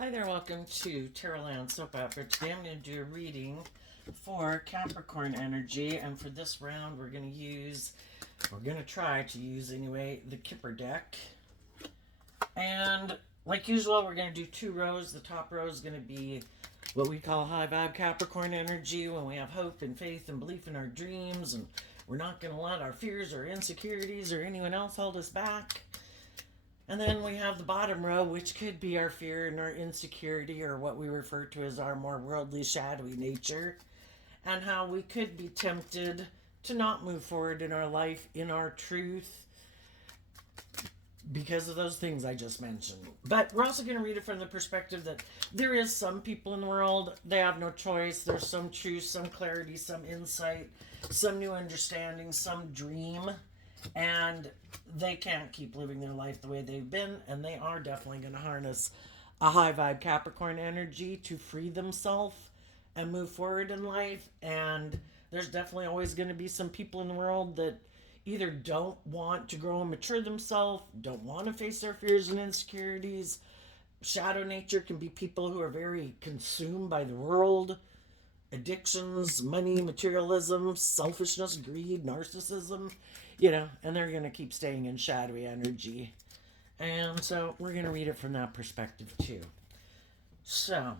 Hi there, welcome to Terraland Soap Opera. Today I'm going to do a reading for Capricorn energy, and for this round we're going to try to use anyway, the Kipper deck. And like usual, we're going to do two rows. The top row is going to be what we call high vibe Capricorn energy, when we have hope and faith and belief in our dreams, and we're not going to let our fears or insecurities or anyone else hold us back. And then we have the bottom row, which could be our fear and our insecurity, or what we refer to as our more worldly, shadowy nature, and how we could be tempted to not move forward in our life, in our truth, because of those things I just mentioned. But we're also going to read it from the perspective that there is some people in the world, they have no choice. There's some truth, some clarity, some insight, some new understanding, some dream, and they can't keep living their life the way they've been, and they are definitely going to harness a high vibe Capricorn energy to free themselves and move forward in life. And there's definitely always going to be some people in the world that either don't want to grow and mature themselves, don't want to face their fears and insecurities. Shadow nature can be people who are very consumed by the world, addictions, money, materialism, selfishness, greed, narcissism, and they're going to keep staying in shadowy energy. And so we're going to read it from that perspective too. So,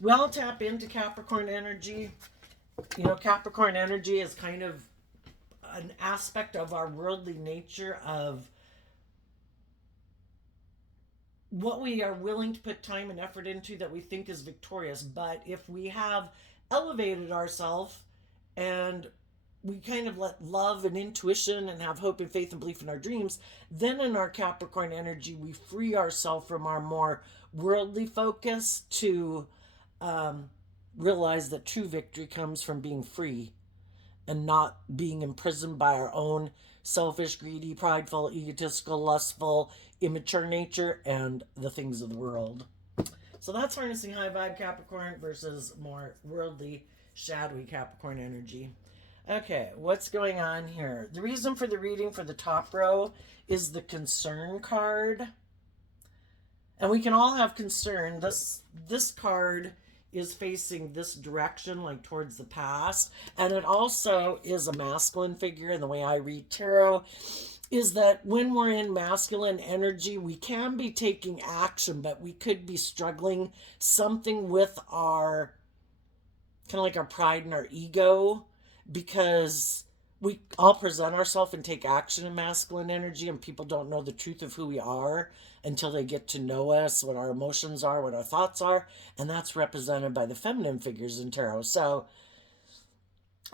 we'll tap into Capricorn energy. Capricorn energy is kind of an aspect of our worldly nature, of what we are willing to put time and effort into that we think is victorious. But if we have elevated ourselves and we kind of let love and intuition and have hope and faith and belief in our dreams, then in our Capricorn energy, we free ourselves from our more worldly focus to realize that true victory comes from being free and not being imprisoned by our own selfish, greedy, prideful, egotistical, lustful, immature nature and the things of the world. So that's harnessing high vibe Capricorn versus more worldly, shadowy Capricorn energy. Okay, what's going on here? The reason for the reading for the top row is the concern card. And we can all have concern. This card is facing this direction, like towards the past. And it also is a masculine figure. And the way I read tarot is that when we're in masculine energy, we can be taking action, but we could be struggling something with our, kind of like our pride and our ego, because we all present ourselves and take action in masculine energy, and people don't know the truth of who we are until they get to know us, what our emotions are, what our thoughts are, and that's represented by the feminine figures in tarot. So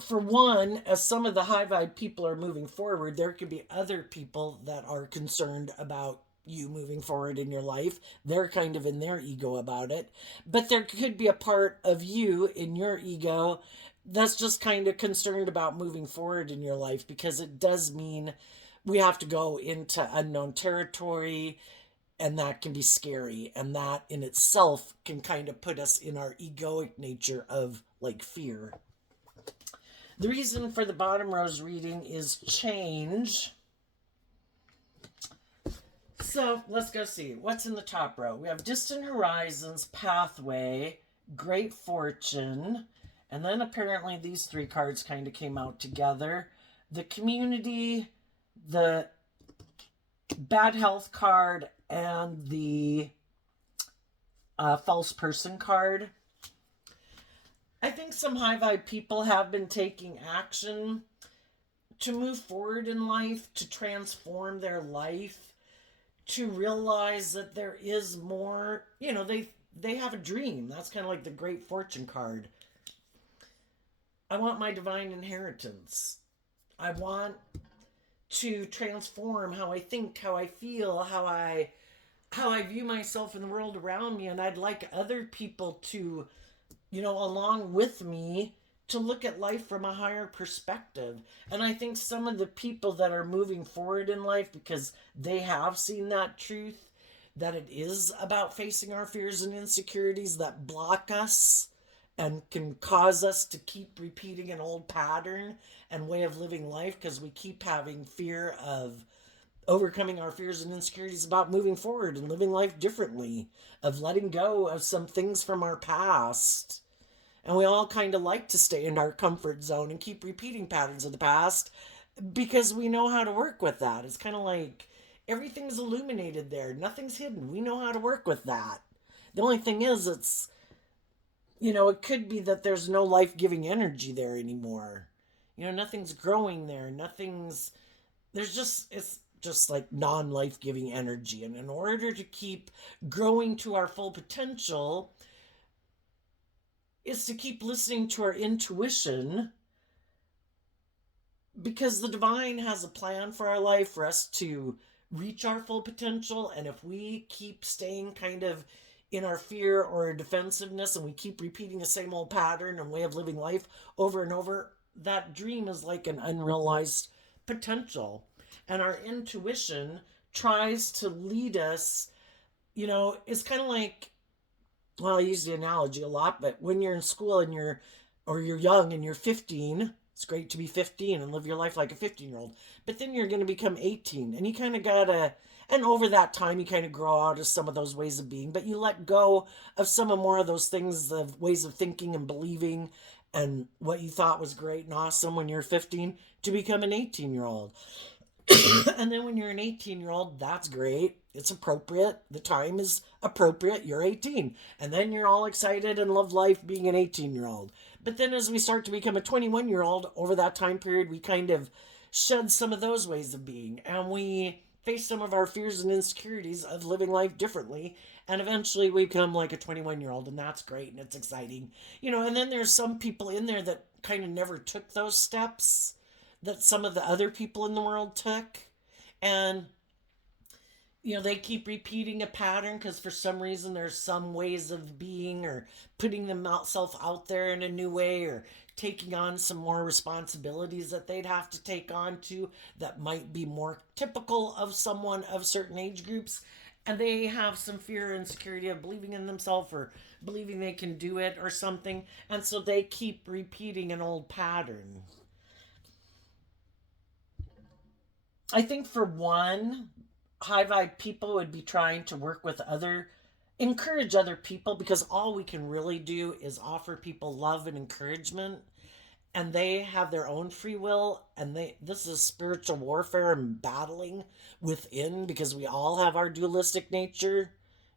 for one, as some of the high vibe people are moving forward, there could be other people that are concerned about you moving forward in your life. They're kind of in their ego about it. But there could be a part of you in your ego that's just kind of concerned about moving forward in your life, because it does mean we have to go into unknown territory, and that can be scary, and that in itself can kind of put us in our egoic nature of like fear. The reason for the bottom row's reading is change. So let's go see what's in the top row. We have distant horizons, pathway, great fortune, and then apparently these three cards kind of came out together. The community, the bad health card, and the false person card. I think some high vibe people have been taking action to move forward in life, to transform their life, to realize that there is more. They have a dream. That's kind of like the great fortune card. I want my divine inheritance. I want to transform how I think, how I feel, how I view myself in the world around me, and I'd like other people to, along with me, to look at life from a higher perspective. And I think some of the people that are moving forward in life, because they have seen that truth, that it is about facing our fears and insecurities that block us and can cause us to keep repeating an old pattern and way of living life, because we keep having fear of overcoming our fears and insecurities about moving forward and living life differently, of letting go of some things from our past. And we all kind of like to stay in our comfort zone and keep repeating patterns of the past because we know how to work with that. It's kind of like everything's illuminated there, nothing's hidden. We know how to work with that. The only thing is, it could be that there's no life giving energy there anymore. Nothing's growing there. It's just like non life giving energy. And in order to keep growing to our full potential, is to keep listening to our intuition, because the divine has a plan for our life for us to reach our full potential. And if we keep staying kind of in our fear or defensiveness, and we keep repeating the same old pattern and way of living life over and over, that dream is like an unrealized potential. And our intuition tries to lead us. It's kind of like, well, I use the analogy a lot, but when you're in school and you're young and you're 15, it's great to be 15 and live your life like a 15-year-old. But then you're going to become 18, and you kind of gotta, and over that time, you kind of grow out of some of those ways of being, but you let go of some of more of those things, the ways of thinking and believing, and what you thought was great and awesome when you're 15 to become an 18-year-old. And then when you're an 18-year-old, that's great. It's appropriate. The time is appropriate. You're 18. And then you're all excited and love life being an 18-year-old. But then as we start to become a 21-year-old, over that time period, we kind of shed some of those ways of being. And we face some of our fears and insecurities of living life differently. And eventually we become like a 21-year-old, and that's great and it's exciting. And then there's some people in there that kind of never took those steps that some of the other people in the world took. And they keep repeating a pattern because for some reason there's some ways of being, or putting themselves out there in a new way, or taking on some more responsibilities that they'd have to take on to, that might be more typical of someone of certain age groups. And they have some fear and insecurity of believing in themselves, or believing they can do it or something. And so they keep repeating an old pattern. I think for one, high vibe people would be trying to work with encourage other people, because all we can really do is offer people love and encouragement, and they have their own free will, and this is spiritual warfare and battling within, because we all have our dualistic nature.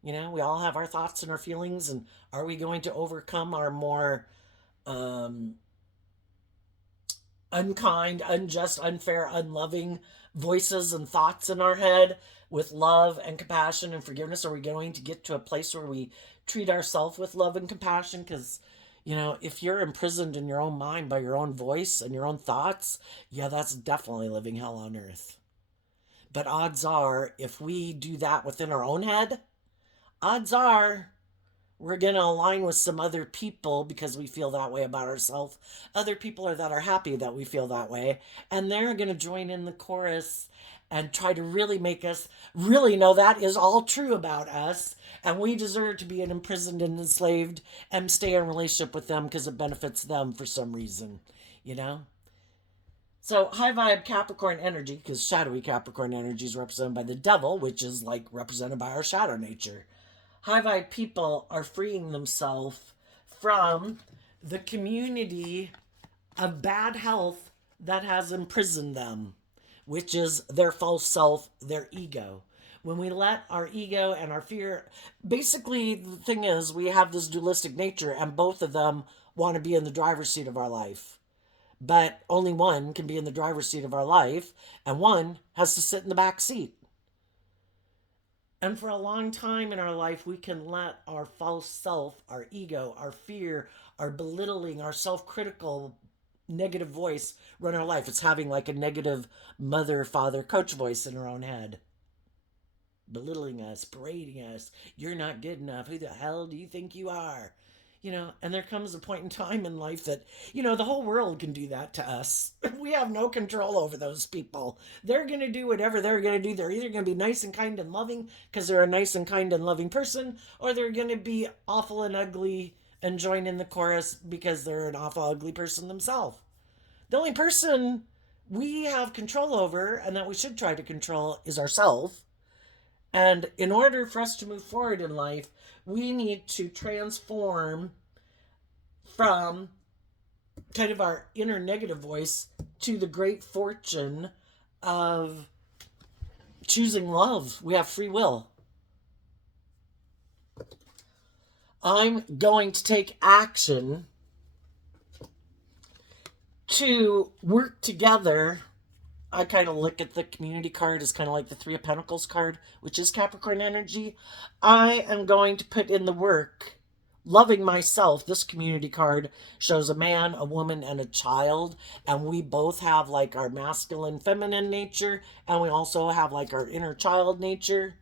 We all have our thoughts and our feelings, and are we going to overcome our more um, unkind, unjust, unfair, unloving voices and thoughts in our head with love and compassion and forgiveness? Are we going to get to a place where we treat ourselves with love and compassion? Because, if you're imprisoned in your own mind by your own voice and your own thoughts, yeah, that's definitely living hell on earth. But odds are, if we do that within our own head, odds are we're going to align with some other people, because we feel that way about ourselves. Other people that are happy that we feel that way, and they're going to join in the chorus and try to really make us really know that is all true about us, and we deserve to be imprisoned and enslaved and stay in a relationship with them because it benefits them for some reason, you know? So high vibe Capricorn energy, because shadowy Capricorn energy is represented by the devil, which is like represented by our shadow nature. High vibe people are freeing themselves from the community of bad health that has imprisoned them, which is their false self, their ego. When we let our ego and our fear, basically the thing is, we have this dualistic nature, and both of them want to be in the driver's seat of our life. But only one can be in the driver's seat of our life, and one has to sit in the back seat. And for a long time in our life, we can let our false self, our ego, our fear, our belittling, our self critical negative voice run our life. It's having like a negative mother, father, coach voice in our own head, belittling us, berating us. You're not good enough. Who the hell do you think you are? And there comes a point in time in life that, the whole world can do that to us. We have no control over those people. They're going to do whatever they're going to do. They're either going to be nice and kind and loving because they're a nice and kind and loving person, or they're going to be awful and ugly and join in the chorus because they're an awful, ugly person themselves. The only person we have control over and that we should try to control is ourself. And in order for us to move forward in life, we need to transform from kind of our inner negative voice to the great fortune of choosing love. We have free will. I'm going to take action to work together. I kind of look at the community card as kind of like the Three of Pentacles card, which is Capricorn energy. I am going to put in the work, loving myself. This community card shows a man, a woman, and a child. And we both have like our masculine, feminine nature. And we also have like our inner child nature.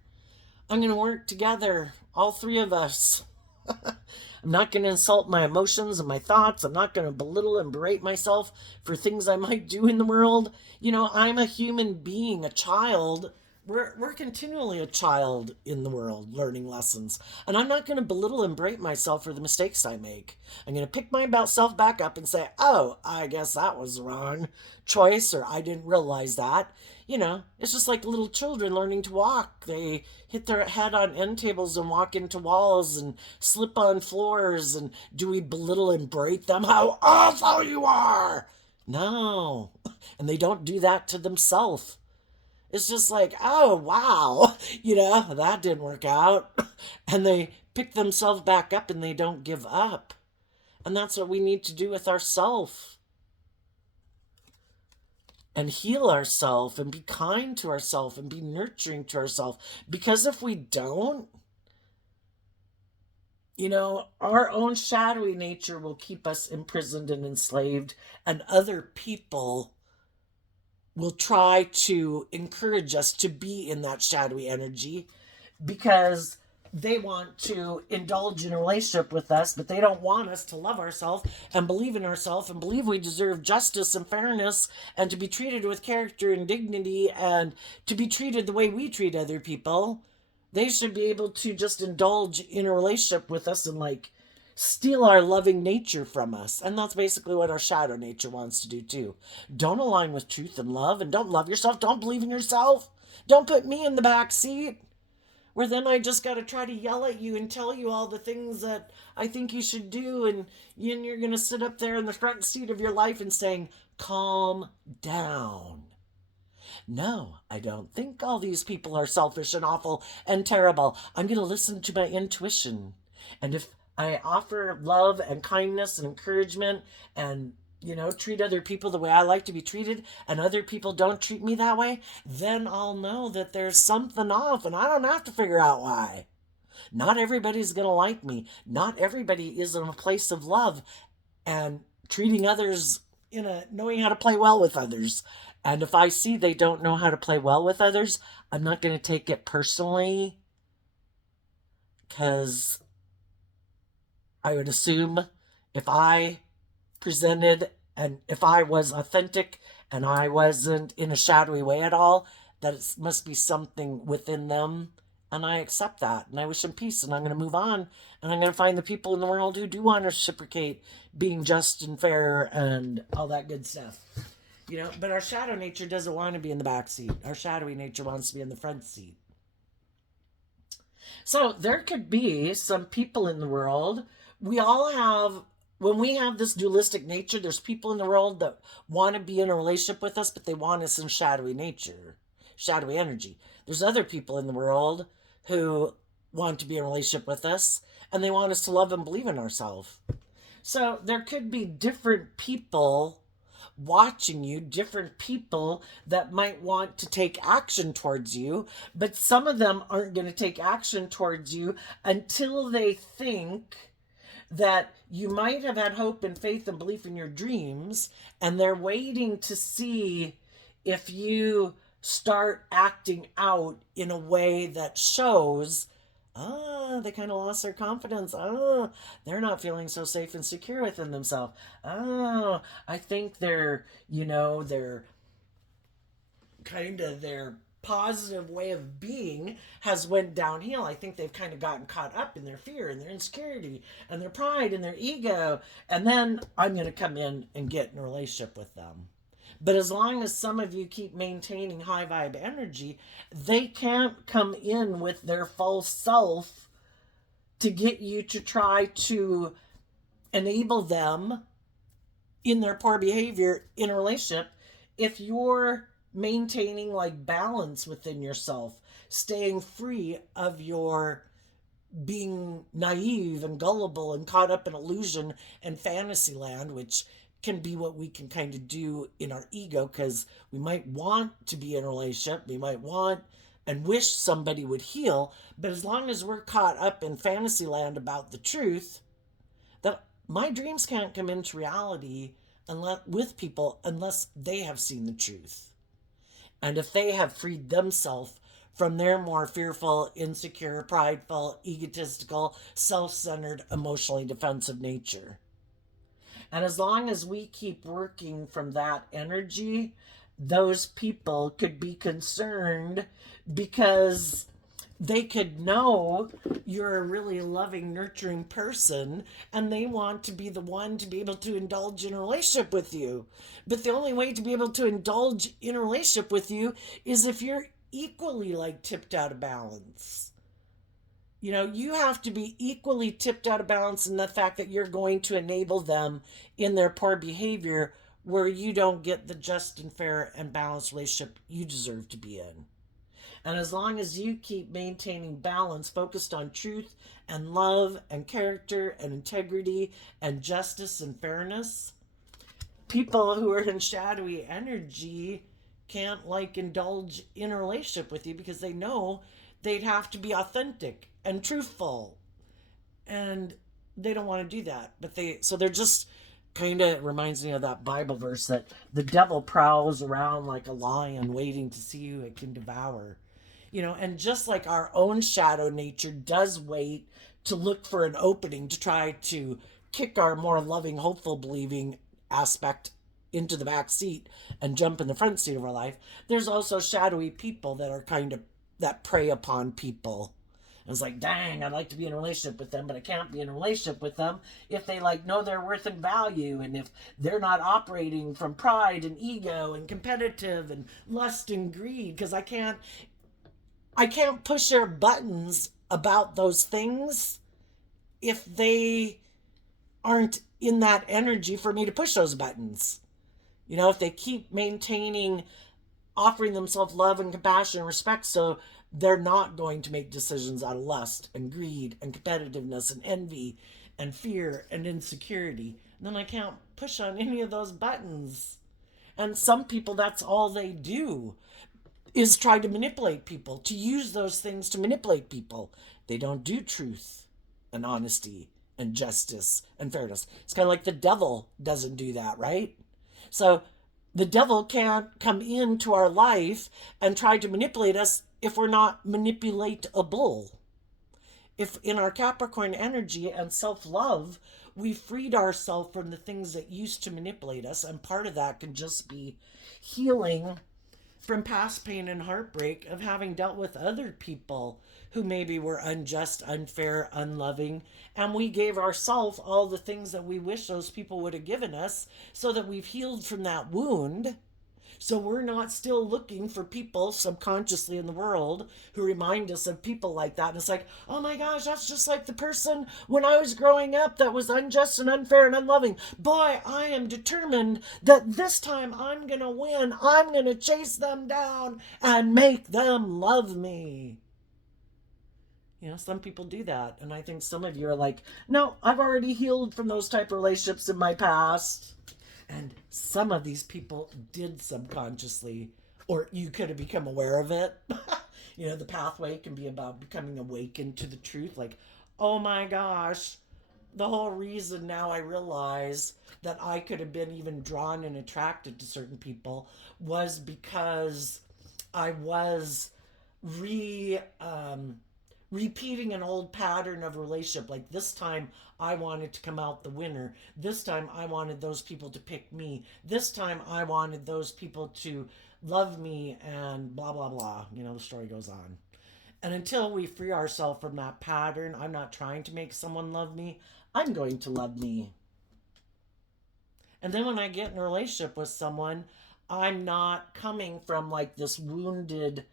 I'm going to work together, all three of us. I'm not going to insult my emotions and my thoughts. I'm not going to belittle and berate myself for things I might do in the world. You know, I'm a human being, a child. We're continually a child in the world learning lessons. And I'm not going to belittle and berate myself for the mistakes I make. I'm going to pick myself back up and say, oh, I guess that was the wrong choice, or I didn't realize that. You know, it's just like little children learning to walk. They hit their head on end tables and walk into walls and slip on floors. And do we belittle and berate them? How awful you are! No. And they don't do that to themselves. It's just like, oh, wow, you know, that didn't work out. And they pick themselves back up and they don't give up. And that's what we need to do with ourselves. And heal ourselves and be kind to ourselves and be nurturing to ourselves. Because if we don't, you know, our own shadowy nature will keep us imprisoned and enslaved, and other people will try to encourage us to be in that shadowy energy because they want to indulge in a relationship with us, but they don't want us to love ourselves and believe in ourselves and believe we deserve justice and fairness and to be treated with character and dignity and to be treated the way we treat other people. They should be able to just indulge in a relationship with us and like steal our loving nature from us. And that's basically what our shadow nature wants to do too. Don't align with truth and love, and don't love yourself. Don't believe in yourself. Don't put me in the back seat where then I just got to try to yell at you and tell you all the things that I think you should do. And you're going to sit up there in the front seat of your life and saying, calm down. No, I don't think all these people are selfish and awful and terrible. I'm going to listen to my intuition. And if I offer love and kindness and encouragement and, you know, treat other people the way I like to be treated and other people don't treat me that way, then I'll know that there's something off and I don't have to figure out why. Not everybody's going to like me. Not everybody is in a place of love and treating others knowing how to play well with others. And if I see they don't know how to play well with others, I'm not going to take it personally because I would assume if I presented and if I was authentic and I wasn't in a shadowy way at all, that it must be something within them. And I accept that. And I wish them peace. And I'm going to move on. And I'm going to find the people in the world who do want to reciprocate being just and fair and all that good stuff. You know, but our shadow nature doesn't want to be in the back seat. Our shadowy nature wants to be in the front seat. So there could be some people in the world. We all have, when we have this dualistic nature, there's people in the world that want to be in a relationship with us, but they want us in shadowy nature, shadowy energy. There's other people in the world who want to be in a relationship with us, and they want us to love and believe in ourselves. So there could be different people watching you, different people that might want to take action towards you, but some of them aren't going to take action towards you until they think that you might have had hope and faith and belief in your dreams, and they're waiting to see if you start acting out in a way that shows they kind of lost their confidence. They're not feeling so safe and secure within themselves. I think their kind of their positive way of being has went downhill. I think they've kind of gotten caught up in their fear and their insecurity and their pride and their ego. And then I'm going to come in and get in a relationship with them. But as long as some of you keep maintaining high vibe energy, they can't come in with their false self to get you to try to enable them in their poor behavior in a relationship if you're maintaining like balance within yourself, staying free of your being naive and gullible and caught up in illusion and fantasy land, which can be what we can kind of do in our ego because we might want to be in a relationship, we might want and wish somebody would heal, but as long as we're caught up in fantasy land about the truth, that my dreams can't come into reality unless with people unless they have seen the truth. And if they have freed themselves from their more fearful, insecure, prideful, egotistical, self centered, emotionally defensive nature. And as long as we keep working from that energy, those people could be concerned because they could know you're a really loving, nurturing person and they want to be the one to be able to indulge in a relationship with you. But the only way to be able to indulge in a relationship with you is if you're equally like tipped out of balance. You know, you have to be equally tipped out of balance in the fact that you're going to enable them in their poor behavior where you don't get the just and fair and balanced relationship you deserve to be in. And as long as you keep maintaining balance, focused on truth and love and character and integrity and justice and fairness, people who are in shadowy energy can't like indulge in a relationship with you because they know they'd have to be authentic and truthful. And they don't want to do that. But they're just kind of reminds me of that Bible verse that the devil prowls around like a lion waiting to see who it can devour. You know, and just like our own shadow nature does wait to look for an opening to try to kick our more loving, hopeful, believing aspect into the back seat and jump in the front seat of our life, there's also shadowy people that are kind of that prey upon people. And it's like, dang, I'd like to be in a relationship with them, but I can't be in a relationship with them if they like know their worth and value, and if they're not operating from pride and ego and competitive and lust and greed, because I can't push their buttons about those things if they aren't in that energy for me to push those buttons. You know, if they keep maintaining, offering themselves love and compassion and respect, so they're not going to make decisions out of lust and greed and competitiveness and envy and fear and insecurity, then I can't push on any of those buttons. And some people, that's all they do is try to manipulate people, to use those things to manipulate people. They don't do truth and honesty and justice and fairness. It's kind of like the devil doesn't do that, right? So the devil can't come into our life and try to manipulate us if we're not manipulatable. If in our Capricorn energy and self-love, we freed ourselves from the things that used to manipulate us, and part of that can just be healing from past pain and heartbreak of having dealt with other people who maybe were unjust, unfair, unloving, and we gave ourselves all the things that we wish those people would have given us so that we've healed from that wound. So we're not still looking for people subconsciously in the world who remind us of people like that. And it's like, oh my gosh, that's just like the person when I was growing up that was unjust and unfair and unloving. Boy, I am determined that this time I'm going to win. I'm going to chase them down and make them love me. You know, some people do that. And I think some of you are like, no, I've already healed from those type of relationships in my past. And some of these people did subconsciously, or you could have become aware of it. You know, the pathway can be about becoming awakened to the truth. Like, oh my gosh, the whole reason now I realize that I could have been even drawn and attracted to certain people was because I was repeating an old pattern of relationship. Like this time I wanted to come out the winner. This time I wanted those people to pick me. This time I wanted those people to love me and blah, blah, blah. You know, the story goes on. And until we free ourselves from that pattern, I'm not trying to make someone love me. I'm going to love me. And then when I get in a relationship with someone, I'm not coming from like this wounded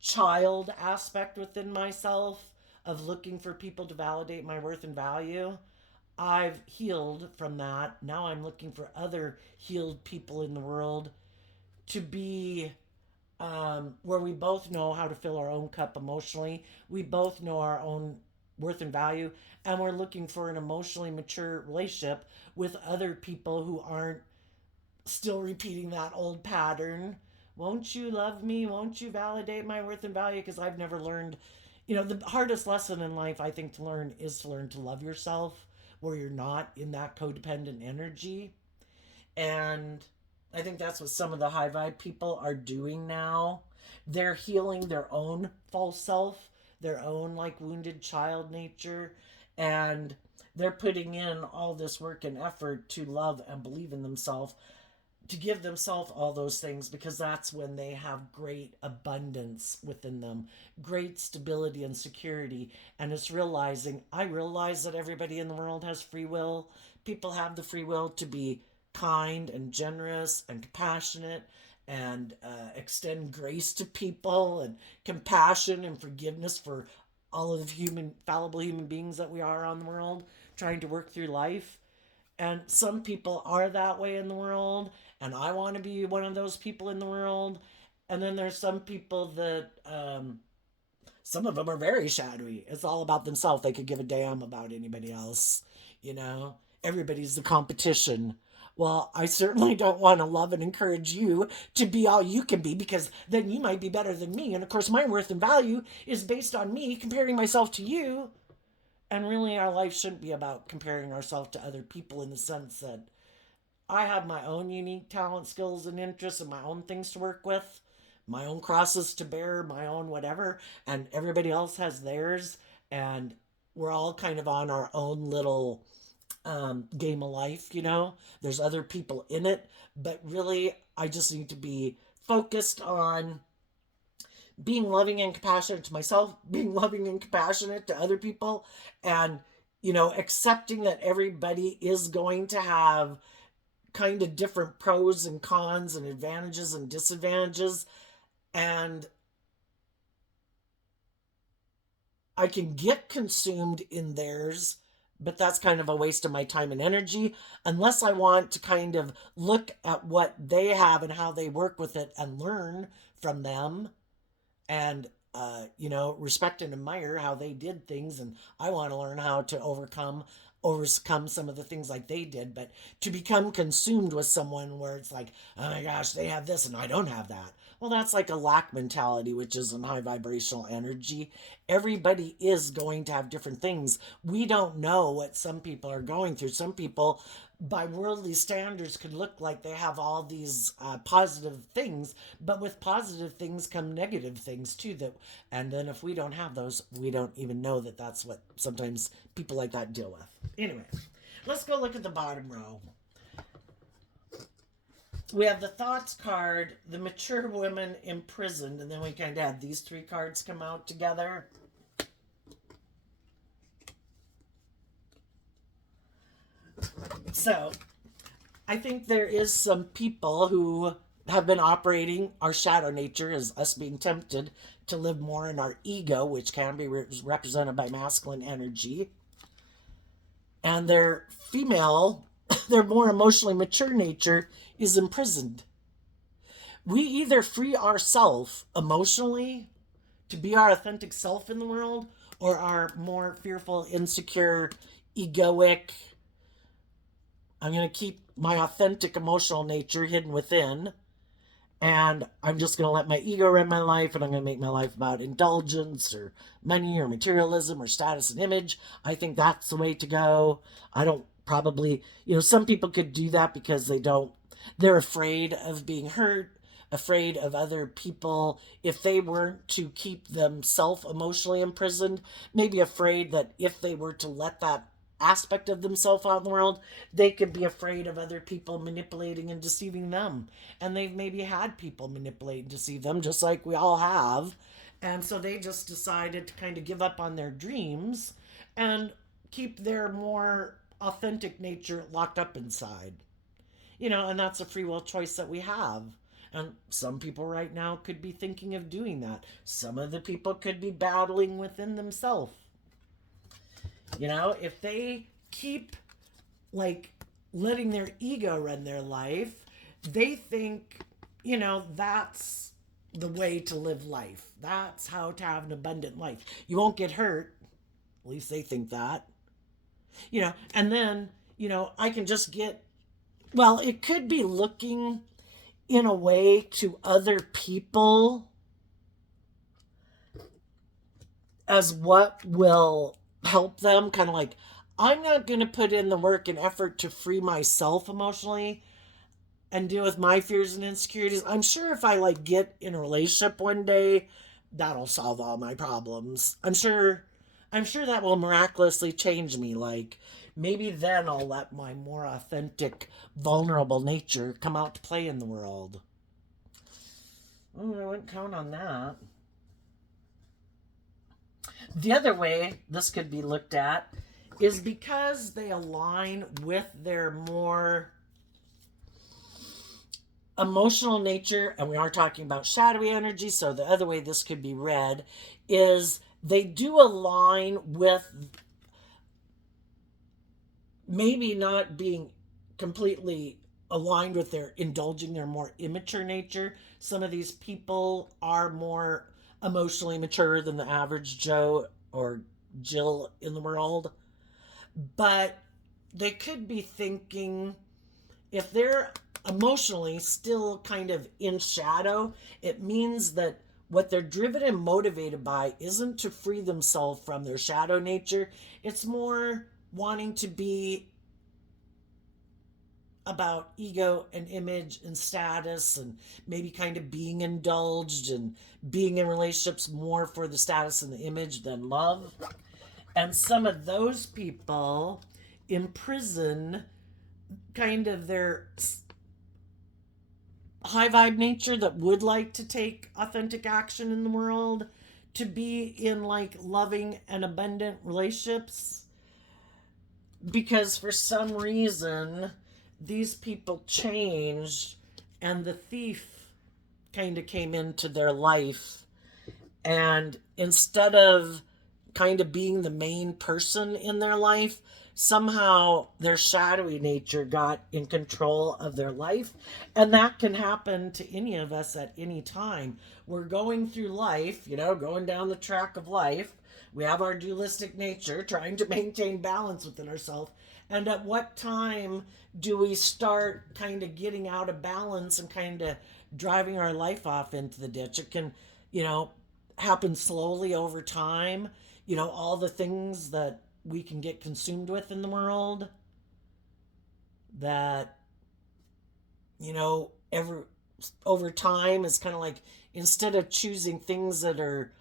child aspect within myself of looking for people to validate my worth and value. I've healed from that. Now I'm looking for other healed people in the world to be where we both know how to fill our own cup emotionally. We both know our own worth and value, and we're looking for an emotionally mature relationship with other people who aren't still repeating that old pattern. Won't you love me? Won't you validate my worth and value? Because I've never learned, the hardest lesson in life, I think, to learn is to learn to love yourself where you're not in that codependent energy. And I think that's what some of the high vibe people are doing now. They're healing their own false self, their own like wounded child nature, and they're putting in all this work and effort to love and believe in themselves, to give themselves all those things, because that's when they have great abundance within them, great stability and security. And it's realizing, I realize that everybody in the world has free will. People have the free will to be kind and generous and compassionate and extend grace to people and compassion and forgiveness for all of the fallible human beings that we are on the world, trying to work through life. And some people are that way in the world, and I want to be one of those people in the world. And then there's some people that some of them are very shadowy. It's all about themselves. They could give a damn about anybody else. you know Everybody's the competition. Well, I certainly don't want to love and encourage you to be all you can be, because then you might be better than me, and of course my worth and value is based on me comparing myself to you. And really, our life shouldn't be about comparing ourselves to other people, in the sense that I have my own unique talent, skills, and interests, and my own things to work with, my own crosses to bear, my own whatever, and everybody else has theirs. And we're all kind of on our own little game of life. There's other people in it, but really, I just need to be focused on being loving and compassionate to myself, being loving and compassionate to other people, and accepting that everybody is going to have kind of different pros and cons and advantages and disadvantages. And I can get consumed in theirs, but that's kind of a waste of my time and energy, unless I want to kind of look at what they have and how they work with it and learn from them, and respect and admire how they did things, and I want to learn how to overcome some of the things like they did. But to become consumed with someone where it's like, oh my gosh, they have this and I don't have that, well, that's like a lack mentality, which is in high vibrational energy. Everybody is going to have different things. We don't know what some people are going through. Some people, by worldly standards, could look like they have all these positive things, but with positive things come negative things too. And then if we don't have those, we don't even know that that's what sometimes people like that deal with. Anyway, let's go look at the bottom row. We have the thoughts card, the mature woman imprisoned, and then we kind of had these three cards come out together. So I think there is some people who have been operating our shadow nature as us being tempted to live more in our ego, which can be represented by masculine energy. And their female, their more emotionally mature nature is imprisoned. We either free ourselves emotionally to be our authentic self in the world, or are more fearful, insecure, egoic. I'm going to keep my authentic emotional nature hidden within, and I'm just going to let my ego run my life, and I'm going to make my life about indulgence or money or materialism or status and image. I think that's the way to go. I don't probably, some people could do that because they're afraid of being hurt, afraid of other people, if they weren't to keep themselves emotionally imprisoned, maybe afraid that if they were to let that aspect of themselves out in the world, they could be afraid of other people manipulating and deceiving them. And they've maybe had people manipulate and deceive them, just like we all have. And so they just decided to kind of give up on their dreams and keep their more authentic nature locked up inside. And that's a free will choice that we have. And some people right now could be thinking of doing that. Some of the people could be battling within themselves. If they keep like letting their ego run their life, they think, that's the way to live life. That's how to have an abundant life. You won't get hurt. At least they think that. And then, I can just get, well, it could be looking in a way to other people as what will help them. Kind of like, I'm not going to put in the work and effort to free myself emotionally and deal with my fears and insecurities. I'm sure if I like get in a relationship one day, that'll solve all my problems. I'm sure that will miraculously change me. Like, maybe then I'll let my more authentic, vulnerable nature come out to play in the world. Oh, I wouldn't count on that. The other way this could be looked at is because they align with their more emotional nature, and we are talking about shadowy energy, so the other way this could be read is they do align with maybe not being completely aligned with their indulging their more immature nature. Some of these people are more emotionally mature than the average Joe or Jill in the world, but they could be thinking, if they're emotionally still kind of in shadow, it means that what they're driven and motivated by isn't to free themselves from their shadow nature. It's more wanting to be about ego and image and status, and maybe kind of being indulged and being in relationships more for the status and the image than love. And some of those people imprison kind of their high vibe nature that would like to take authentic action in the world to be in like loving and abundant relationships, because for some reason these people changed and the thief kind of came into their life, and instead of kind of being the main person in their life, somehow their shadowy nature got in control of their life. And that can happen to any of us at any time. We're going through life, going down the track of life. We have our dualistic nature trying to maintain balance within ourselves. And at what time do we start kind of getting out of balance and kind of driving our life off into the ditch? It can, happen slowly over time. All the things that we can get consumed with in the world that, ever over time is kind of like, instead of choosing things that are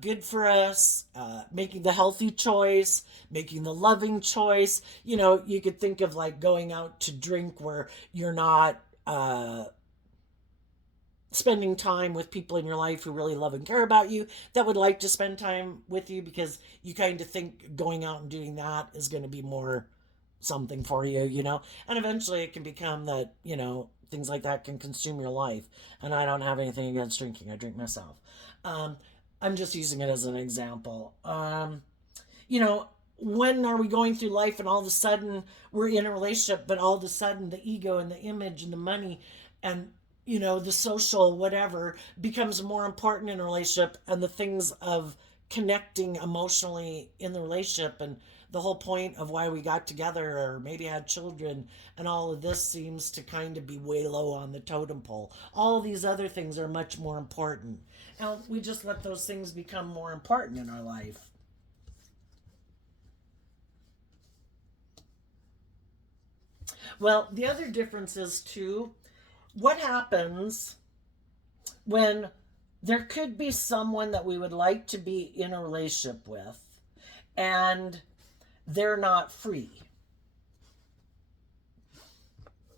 good for us, making the healthy choice, making the loving choice, you could think of like going out to drink where you're not spending time with people in your life who really love and care about you, that would like to spend time with you, because you kind of think going out and doing that is going to be more something for you, and eventually it can become that, things like that can consume your life. And I don't have anything against drinking. I drink myself. I'm just using it as an example. When are we going through life and all of a sudden we're in a relationship, but all of a sudden the ego and the image and the money and the social whatever becomes more important in a relationship, and the things of connecting emotionally in the relationship and the whole point of why we got together or maybe had children, and all of this seems to kind of be way low on the totem pole. All of these other things are much more important, and we just let those things become more important in our life. Well, the other difference is too, what happens when there could be someone that we would like to be in a relationship with and they're not free.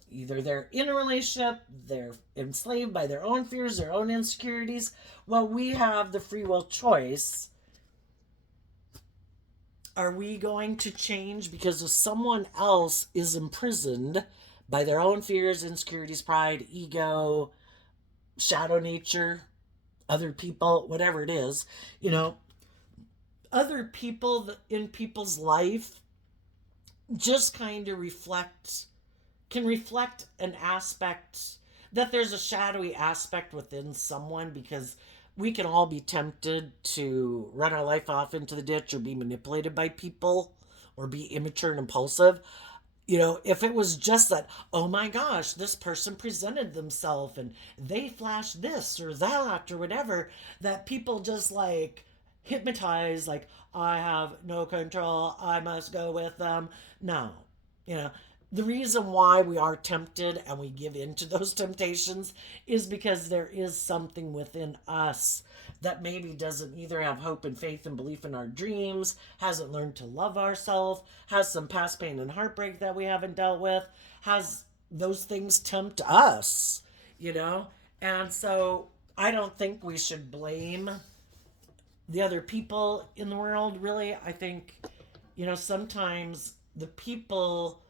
Either they're in a relationship, they're enslaved by their own fears, their own insecurities. Well, we have the free will choice. Are we going to change because of someone else is imprisoned by their own fears, insecurities, pride, ego, shadow nature, other people, whatever it is, you know, other people in people's life just kind of can reflect an aspect that there's a shadowy aspect within someone, because we can all be tempted to run our life off into the ditch or be manipulated by people or be immature and impulsive. You know, if it was just that, oh my gosh, this person presented themselves and they flashed this or that or whatever, that people just like hypnotize, like, I have no control, I must go with them. No, you know, the reason why we are tempted and we give in to those temptations is because there is something within us that maybe doesn't either have hope and faith and belief in our dreams, hasn't learned to love ourselves, has some past pain and heartbreak that we haven't dealt with, has those things tempt us, you know? And so I don't think we should blame the other people in the world, really. I think, you know, sometimes the people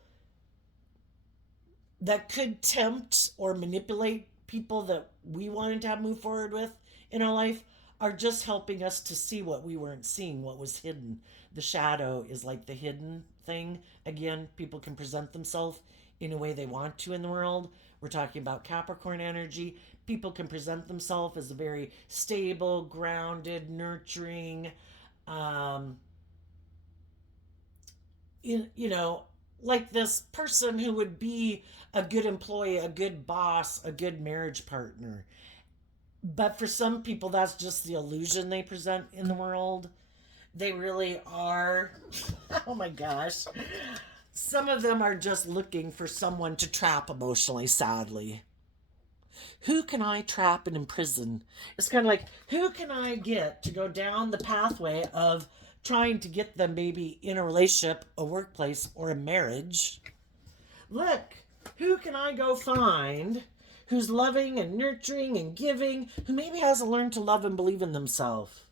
that could tempt or manipulate people that we wanted to have move forward with in our life are just helping us to see what we weren't seeing, what was hidden. The shadow is like the hidden thing. Again, people can present themselves in a way they want to in the world. We're talking about Capricorn energy. People can present themselves as a very stable, grounded, nurturing, um, you know, like this person who would be a good employee, a good boss, a good marriage partner. But for some people, that's just the illusion they present in the world. They really are. Oh my gosh. Some of them are just looking for someone to trap emotionally, sadly. Who can I trap and imprison? It's kind of like, who can I get to go down the pathway of trying to get them maybe in a relationship, a workplace, or a marriage? Look, who can I go find who's loving and nurturing and giving, who maybe hasn't learned to love and believe in themselves?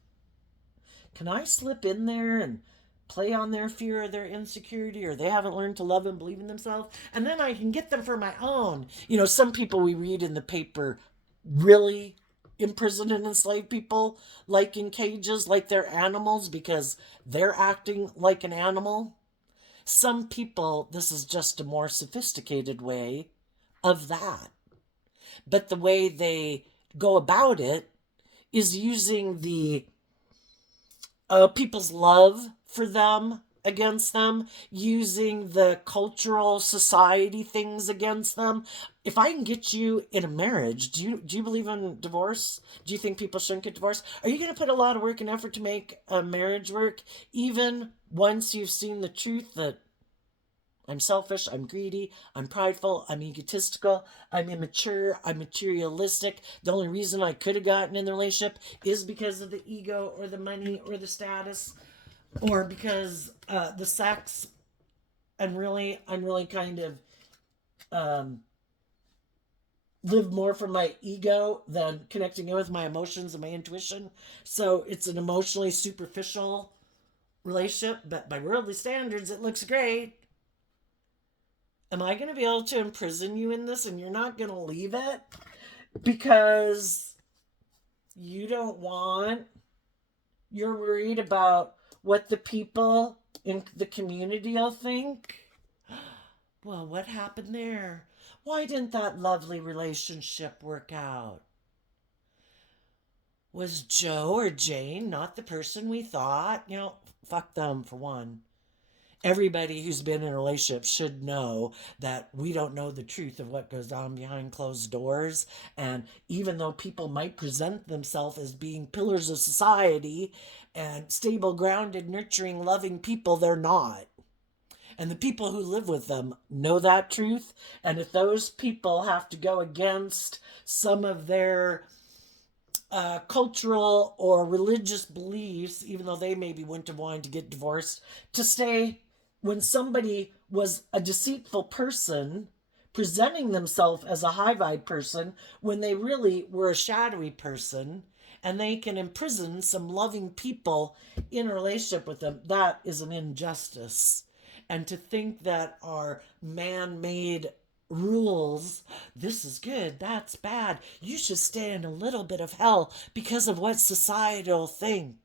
Can I slip in there and play on their fear or their insecurity, or they haven't learned to love and believe in themselves? And then I can get them for my own. You know, some people we read in the paper really imprisoned and enslaved people, like in cages, like they're animals because they're acting like an animal. Some people, this is just a more sophisticated way of that. But the way they go about it is using the people's love for them against them, using the cultural society things against them. If I can get you in a marriage, do you believe in divorce? Do you think people shouldn't get divorced? Are you going to put a lot of work and effort to make a marriage work, even once you've seen the truth that I'm selfish, I'm greedy, I'm prideful, I'm egotistical, I'm immature, I'm materialistic. The only reason I could have gotten in the relationship is because of the ego or the money or the status or because the sex. And really, I'm really kind of um, live more from my ego than connecting in with my emotions and my intuition. So it's an emotionally superficial relationship, but by worldly standards, it looks great. Am I going to be able to imprison you in this and you're not going to leave it because you don't want, you're worried about what the people in the community will think? Well, what happened there? Why didn't that lovely relationship work out? Was Joe or Jane not the person we thought? You know, fuck them for one. Everybody who's been in a relationship should know that we don't know the truth of what goes on behind closed doors. And even though people might present themselves as being pillars of society and stable, grounded, nurturing, loving people, they're not. And the people who live with them know that truth. And if those people have to go against some of their cultural or religious beliefs, even though they maybe wouldn't have wanted to get divorced, to stay when somebody was a deceitful person presenting themselves as a high vibe person when they really were a shadowy person, and they can imprison some loving people in a relationship with them, that is an injustice. And to think that our man made rules. This is good, that's bad. You should stay in a little bit of hell because of what society will think.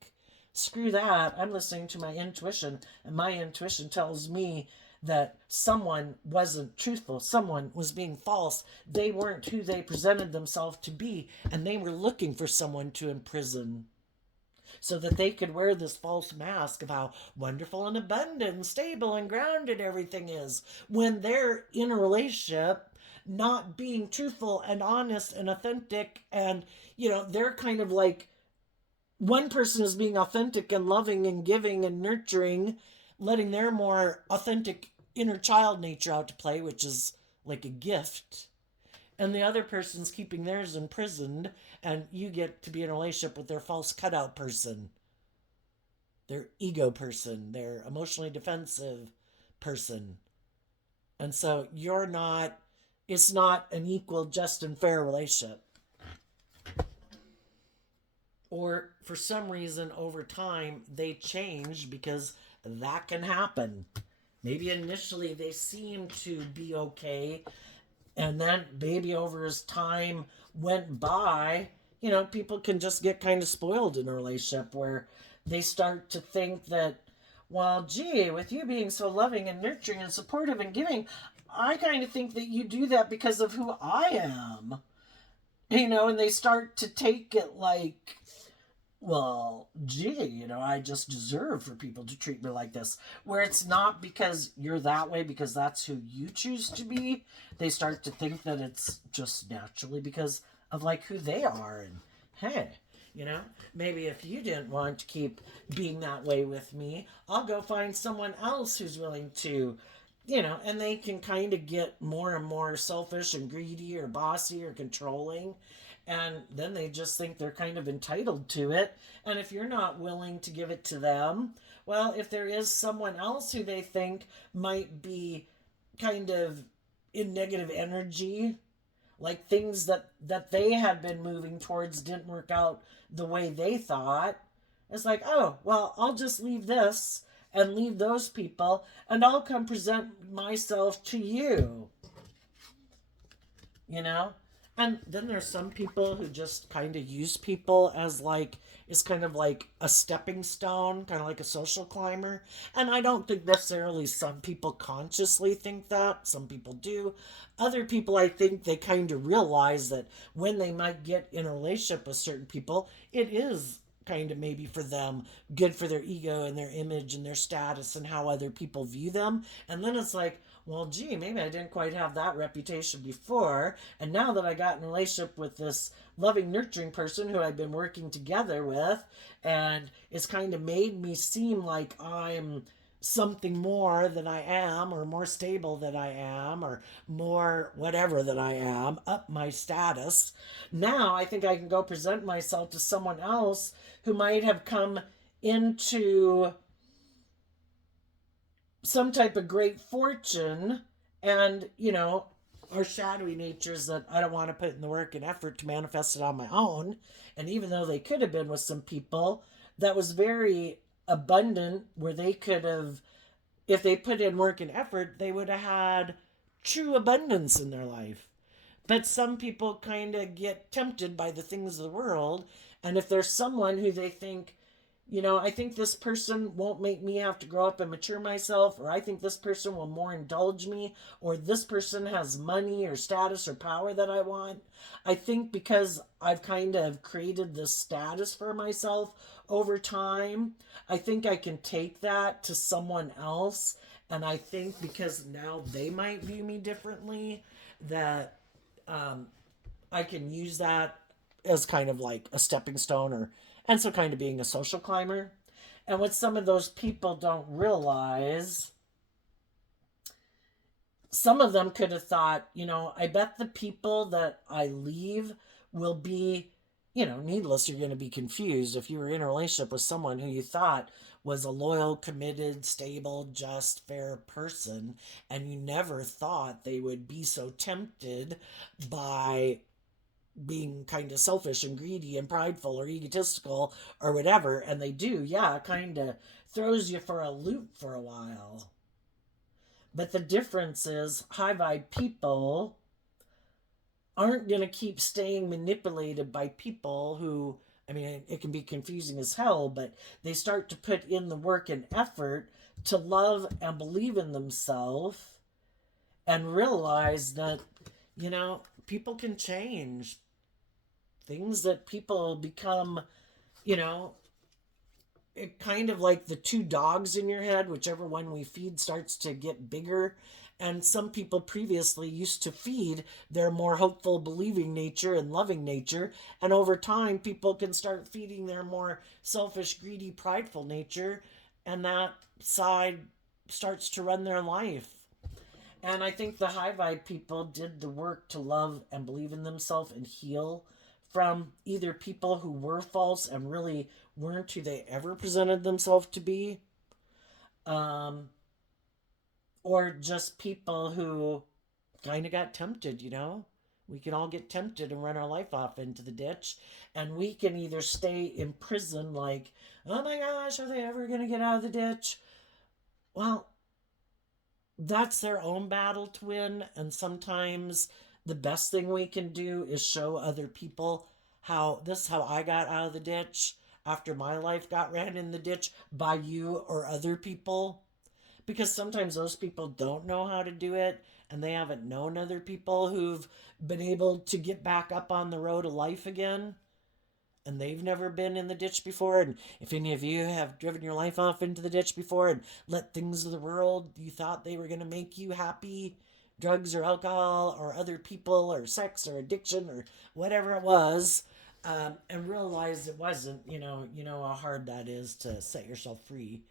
Screw that. I'm listening to my intuition, and my intuition tells me that someone wasn't truthful. Someone was being false. They weren't who they presented themselves to be, and they were looking for someone to imprison so that they could wear this false mask of how wonderful and abundant and stable and grounded everything is when they're in a relationship not being truthful and honest and authentic. And they're kind of like, one person is being authentic and loving and giving and nurturing, letting their more authentic inner child nature out to play, which is like a gift, and the other person's keeping theirs imprisoned, and you get to be in a relationship with their false cutout person, their ego person, their emotionally defensive person. And so it's not an equal, just, and fair relationship. Or for some reason over time they change, because that can happen. Maybe initially they seem to be okay, and then maybe over as time went by, people can just get kind of spoiled in a relationship where they start to think that, well, gee, with you being so loving and nurturing and supportive and giving, I kind of think that you do that because of who I am. And they start to take it like, well, gee, I just deserve for people to treat me like this. Where it's not because you're that way, because that's who you choose to be. They start to think that it's just naturally because of like who they are. And hey, maybe if you didn't want to keep being that way with me, I'll go find someone else who's willing to, and they can kind of get more and more selfish and greedy or bossy or controlling, and then they just think they're kind of entitled to it. And if you're not willing to give it to them, well, if there is someone else who they think might be kind of in negative energy, like things that they had been moving towards didn't work out the way they thought, it's like, oh, well, I'll just leave this and leave those people, and I'll come present myself to you, you know? And then there's some people who just kind of use people as like, it's kind of like a stepping stone, kind of like a social climber. And I don't think necessarily some people consciously think that. Some people do. Other people, I think they kind of realize that when they might get in a relationship with certain people, it is kind of maybe for them good for their ego and their image and their status and how other people view them. And then it's like, well, gee, maybe I didn't quite have that reputation before. And now that I got in a relationship with this loving, nurturing person who I've been working together with, and it's kind of made me seem like I'm something more than I am, or more stable than I am, or more whatever than I am, up my status. Now I think I can go present myself to someone else who might have come into some type of great fortune, and our shadowy natures that I don't want to put in the work and effort to manifest it on my own. And even though they could have been with some people that was very abundant, where they could have, if they put in work and effort, they would have had true abundance in their life. But some people kind of get tempted by the things of the world, and if there's someone who they think, I think this person won't make me have to grow up and mature myself, or I think this person will more indulge me, or this person has money or status or power that I want. I think because I've kind of created this status for myself over time, I think I can take that to someone else. And I think because now they might view me differently, that I can use that as kind of like a stepping stone, or and so kind of being a social climber. And what some of those people don't realize, some of them could have thought, I bet the people that I leave will be, needless, you're going to be confused if you were in a relationship with someone who you thought was a loyal, committed, stable, just, fair person, and you never thought they would be so tempted by being kind of selfish and greedy and prideful or egotistical or whatever, and they do, yeah, kind of throws you for a loop for a while. But the difference is high vibe people aren't going to keep staying manipulated by people who, I mean, it can be confusing as hell, but they start to put in the work and effort to love and believe in themselves and realize that, people can change. Things that people become, you know, it kind of like the two dogs in your head, whichever one we feed starts to get bigger. And some people previously used to feed their more hopeful, believing nature and loving nature. And over time, people can start feeding their more selfish, greedy, prideful nature. And that side starts to run their life. And I think the high vibe people did the work to love and believe in themselves and heal from either people who were false and really weren't who they ever presented themselves to be, um, or just people who kind of got tempted. We can all get tempted and run our life off into the ditch. And we can either stay in prison, like, oh my gosh, are they ever going to get out of the ditch? Well, that's their own battle to win. And sometimes the best thing we can do is show other people how I got out of the ditch after my life got ran in the ditch by you or other people. Because sometimes those people don't know how to do it, and they haven't known other people who've been able to get back up on the road of life again, and they've never been in the ditch before. And if any of you have driven your life off into the ditch before and let things of the world you thought they were going to make you happy, drugs or alcohol or other people or sex or addiction or whatever it was, and realized it wasn't, how hard that is to set yourself free.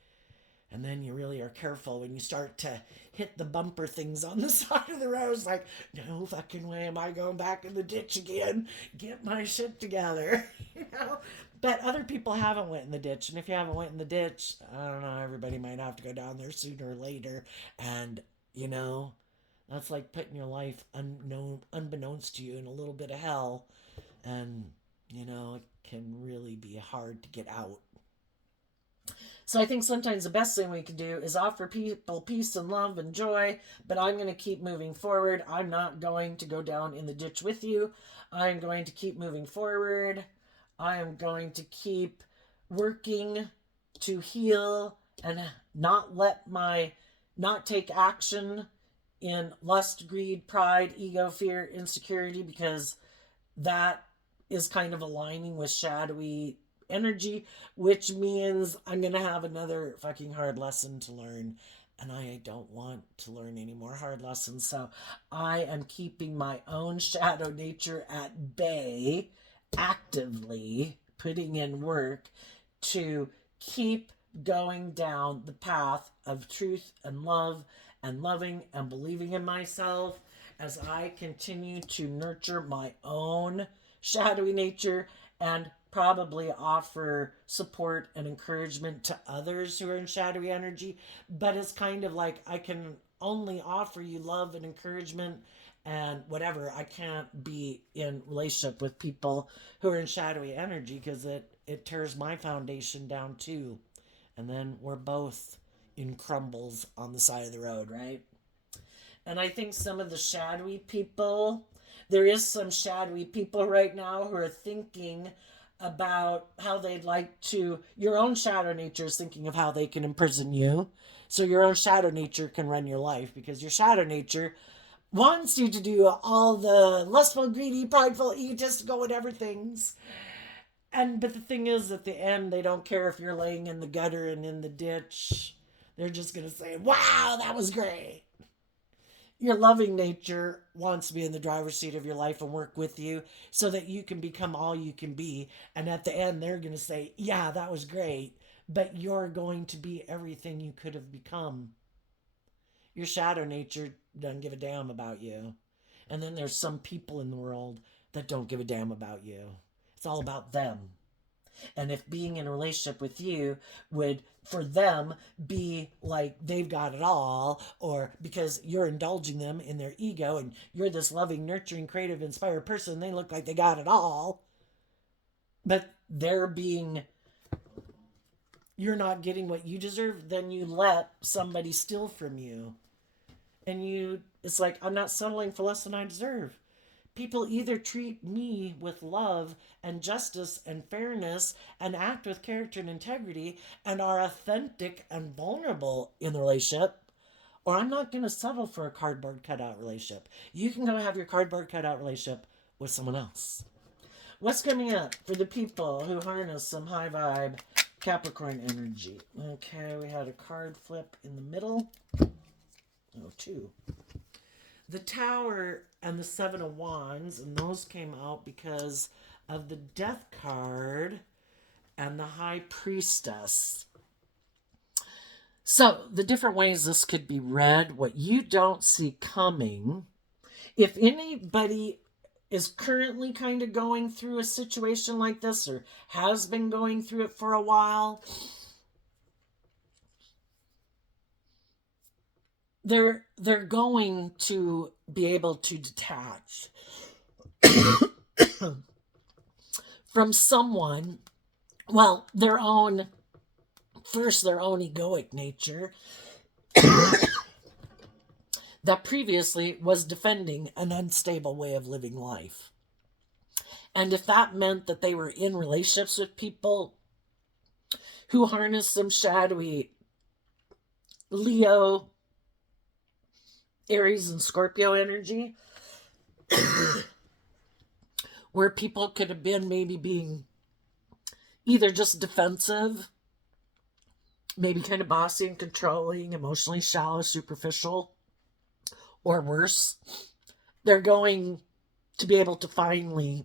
And then you really are careful when you start to hit the bumper things on the side of the road. It's like, no fucking way am I going back in the ditch again. Get my shit together. you know? But other people haven't went in the ditch. And if you haven't went in the ditch, I don't know, everybody might have to go down there sooner or later. And, that's like putting your life unbeknownst to you in a little bit of hell. And, it can really be hard to get out. So I think sometimes the best thing we can do is offer people peace and love and joy, but I'm going to keep moving forward. I'm not going to go down in the ditch with you. I'm going to keep moving forward. I am going to keep working to heal and not take action in lust, greed, pride, ego, fear, insecurity, because that is kind of aligning with shadowy energy, which means I'm going to have another fucking hard lesson to learn. And I don't want to learn any more hard lessons. So I am keeping my own shadow nature at bay, actively putting in work to keep going down the path of truth and love and loving and believing in myself as I continue to nurture my own shadowy nature and probably offer support and encouragement to others who are in shadowy energy. But it's kind of like I can only offer you love and encouragement and whatever. I can't be in relationship with people who are in shadowy energy because it tears my foundation down too. And then we're both in crumbles on the side of the road, right? And I think some of the shadowy people, there is some shadowy people right now who are thinking about how they'd like to, your own shadow nature is thinking of how they can imprison you. So your own shadow nature can run your life because your shadow nature wants you to do all the lustful, greedy, prideful, egotistical, whatever things. But the thing is, at the end, they don't care if you're laying in the gutter and in the ditch. They're just going to say, wow, that was great. Your loving nature wants to be in the driver's seat of your life and work with you so that you can become all you can be. And at the end, they're going to say, yeah, that was great, but you're going to be everything you could have become. Your shadow nature doesn't give a damn about you. And then there's some people in the world that don't give a damn about you. It's all about them. And if being in a relationship with you would, for them, be like they've got it all, or because you're indulging them in their ego and you're this loving, nurturing, creative, inspired person, they look like they got it all, but you're not getting what you deserve, then you let somebody steal from you. And it's like, I'm not settling for less than I deserve. People either treat me with love and justice and fairness and act with character and integrity and are authentic and vulnerable in the relationship, or I'm not going to settle for a cardboard cutout relationship. You can go have your cardboard cutout relationship with someone else. What's coming up for the people who harness some high vibe Capricorn energy? Okay, we had a card flip in the middle. Oh, two. The Tower and the Seven of Wands, and those came out because of the Death card and the High Priestess. So, the different ways this could be read, what you don't see coming. If anybody is currently kind of going through a situation like this or has been going through it for a while, they're going to be able to detach from someone, well, their own egoic nature that previously was defending an unstable way of living life. And if that meant that they were in relationships with people who harnessed some shadowy Leo, Aries, and Scorpio energy, where people could have been maybe being either just defensive, maybe kind of bossy and controlling, emotionally shallow, superficial, or worse, they're going to be able to finally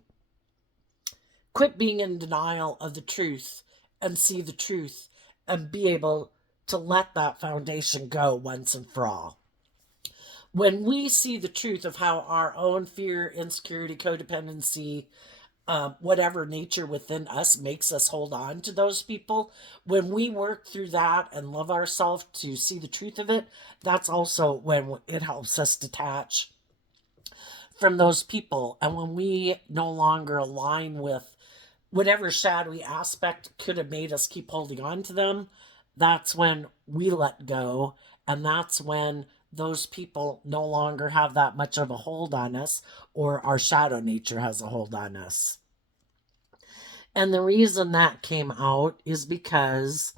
quit being in denial of the truth and see the truth and be able to let that foundation go once and for all. When we see the truth of how our own fear, insecurity, codependency, whatever nature within us makes us hold on to those people, when we work through that and love ourselves to see the truth of it, that's also when it helps us detach from those people. And when we no longer align with whatever shadowy aspect could have made us keep holding on to them, that's when we let go. And that's when those people no longer have that much of a hold on us, or our shadow nature has a hold on us. And the reason that came out is because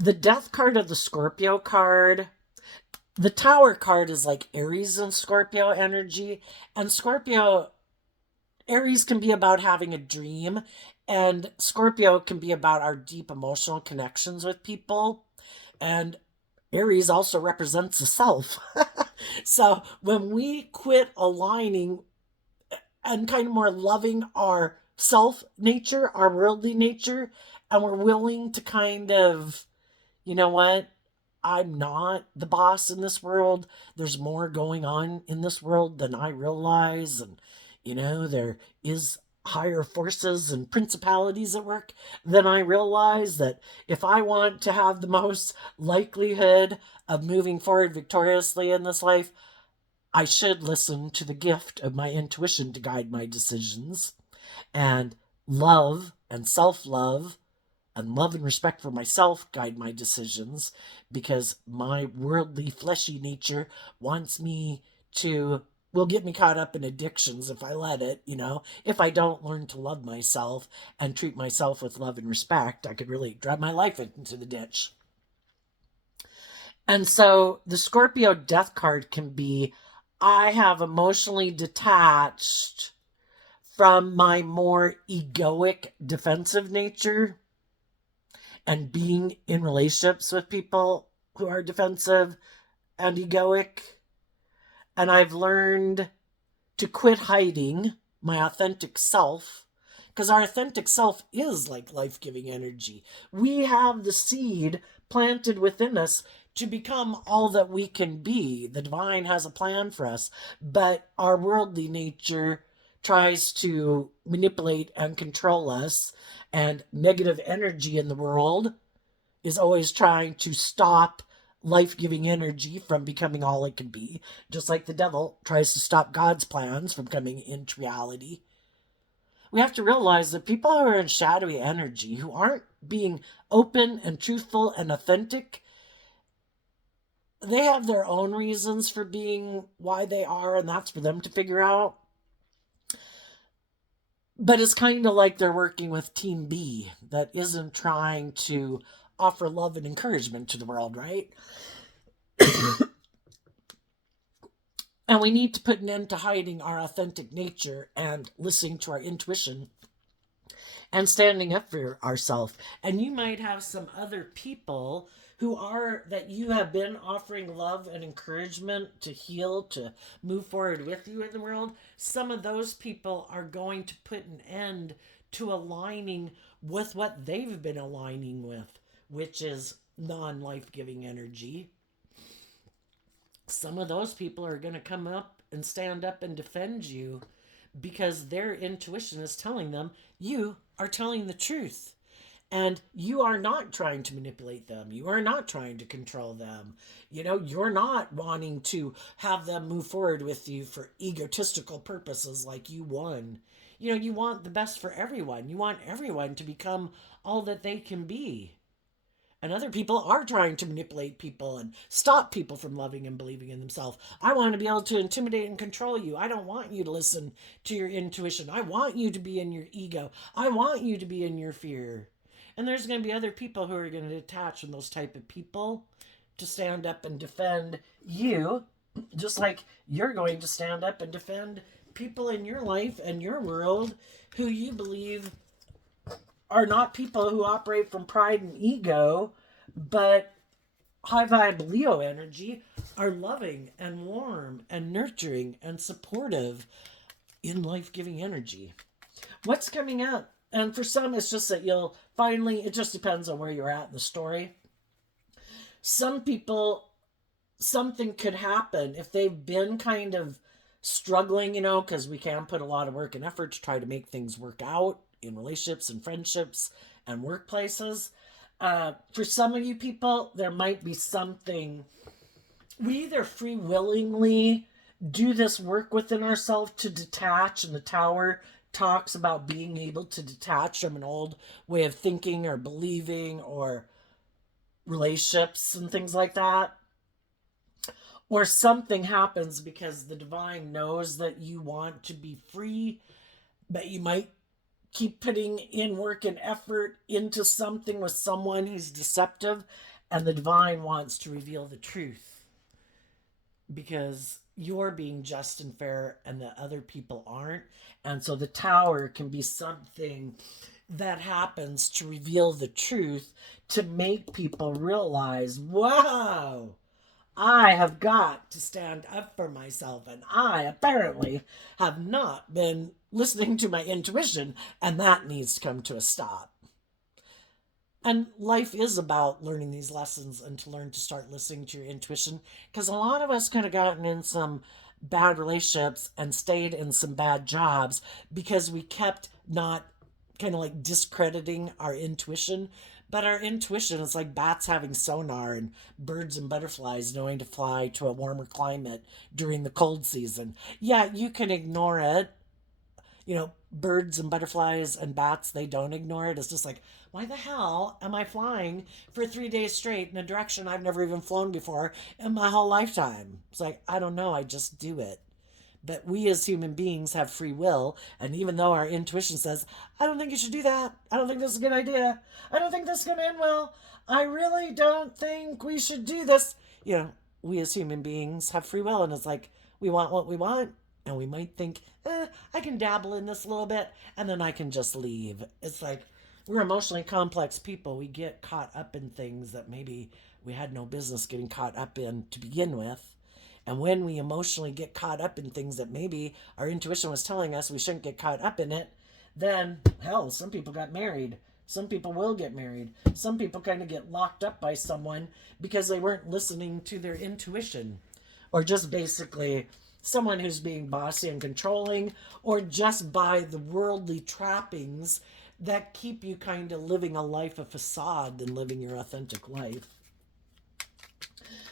the Death card of the Scorpio card, the Tower card is like Aries and Scorpio energy. And Aries can be about having a dream, and Scorpio can be about our deep emotional connections with people. And Aries also represents the self. So when we quit aligning and kind of more loving our self nature, our worldly nature, and we're willing to kind of, you know what, I'm not the boss in this world. There's more going on in this world than I realize. And, there is higher forces and principalities at work, then I realize that if I want to have the most likelihood of moving forward victoriously in this life, I should listen to the gift of my intuition to guide my decisions, and love and self-love and love and respect for myself guide my decisions, because my worldly fleshy nature wants me to will get me caught up in addictions if I let it, if I don't learn to love myself and treat myself with love and respect, I could really drive my life into the ditch. And so the Scorpio Death card can be, I have emotionally detached from my more egoic defensive nature and being in relationships with people who are defensive and egoic. And I've learned to quit hiding my authentic self, because our authentic self is like life-giving energy. We have the seed planted within us to become all that we can be. The divine has a plan for us, but our worldly nature tries to manipulate and control us, and negative energy in the world is always trying to stop life-giving energy from becoming all it can be, just like the devil tries to stop God's plans from coming into reality. We have to realize that people who are in shadowy energy, who aren't being open and truthful and authentic, they have their own reasons for being why they are, and that's for them to figure out. But it's kind of like they're working with Team B that isn't trying to offer love and encouragement to the world, right? And we need to put an end to hiding our authentic nature and listening to our intuition and standing up for ourselves. And you might have some other people who are that you have been offering love and encouragement to heal, to move forward with you in the world. Some of those people are going to put an end to aligning with what they've been aligning with, which is non life giving energy. Some of those people are going to come up and stand up and defend you because their intuition is telling them you are telling the truth. And you are not trying to manipulate them. You are not trying to control them. You're not wanting to have them move forward with you for egotistical purposes like you won. You want the best for everyone. You want everyone to become all that they can be. And other people are trying to manipulate people and stop people from loving and believing in themselves. I want to be able to intimidate and control you. I don't want you to listen to your intuition. I want you to be in your ego. I want you to be in your fear. And there's going to be other people who are going to detach from those type of people to stand up and defend you, just like you're going to stand up and defend people in your life and your world who you believe are not people who operate from pride and ego, but high vibe Leo energy, are loving and warm and nurturing and supportive in life giving energy. What's coming up? And for some, it's just that you'll finally, it just depends on where you're at in the story. Some people, something could happen if they've been kind of struggling, because we can put a lot of work and effort to try to make things work out in relationships and friendships and workplaces. For some of you people, there might be something. We either free willingly do this work within ourselves to detach, and the tower talks about being able to detach from an old way of thinking or believing or relationships and things like that. Or something happens because the divine knows that you want to be free, but you might keep putting in work and effort into something with someone who's deceptive, and the divine wants to reveal the truth because you're being just and fair and the other people aren't. And so the tower can be something that happens to reveal the truth, to make people realize, wow, I have got to stand up for myself, and I apparently have not been listening to my intuition, and that needs to come to a stop. And life is about learning these lessons and to learn to start listening to your intuition, because a lot of us could have gotten in some bad relationships and stayed in some bad jobs because we kept not kind of like discrediting our intuition. But our intuition is like bats having sonar and birds and butterflies knowing to fly to a warmer climate during the cold season. Yeah, you can ignore it. Birds and butterflies and bats, they don't ignore it. It's just like, why the hell am I flying for 3 days straight in a direction I've never even flown before in my whole lifetime? It's like, I don't know, I just do it. But we as human beings have free will, and even though our intuition says, I don't think you should do that, I don't think this is a good idea, I don't think this is going to end well, I really don't think we should do this. We as human beings have free will, and it's like, we want what we want, and we might think, I can dabble in this a little bit, and then I can just leave. It's like, we're emotionally complex people. We get caught up in things that maybe we had no business getting caught up in to begin with. And when we emotionally get caught up in things that maybe our intuition was telling us we shouldn't get caught up in it, then hell, some people got married. Some people will get married. Some people kind of get locked up by someone because they weren't listening to their intuition. Or just basically someone who's being bossy and controlling, or just by the worldly trappings that keep you kind of living a life of facade than living your authentic life.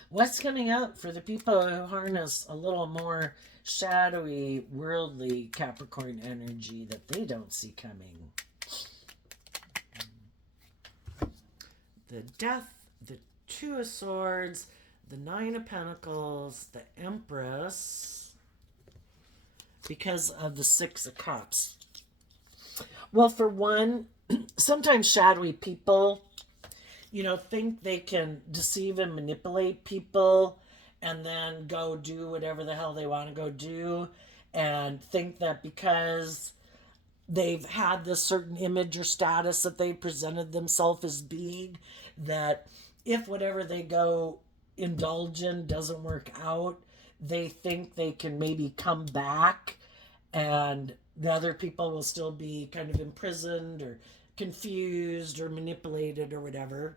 What's coming up for the people who harness a little more shadowy, worldly Capricorn energy that they don't see coming? The Death, the Two of Swords, The Nine of Pentacles, the Empress, because of the Six of Cups. Well, for one, sometimes shadowy people, think they can deceive and manipulate people and then go do whatever the hell they want to go do, and think that because they've had this certain image or status that they presented themselves as being, that if whatever they go indulge in doesn't work out, they think they can maybe come back and the other people will still be kind of imprisoned or confused or manipulated or whatever.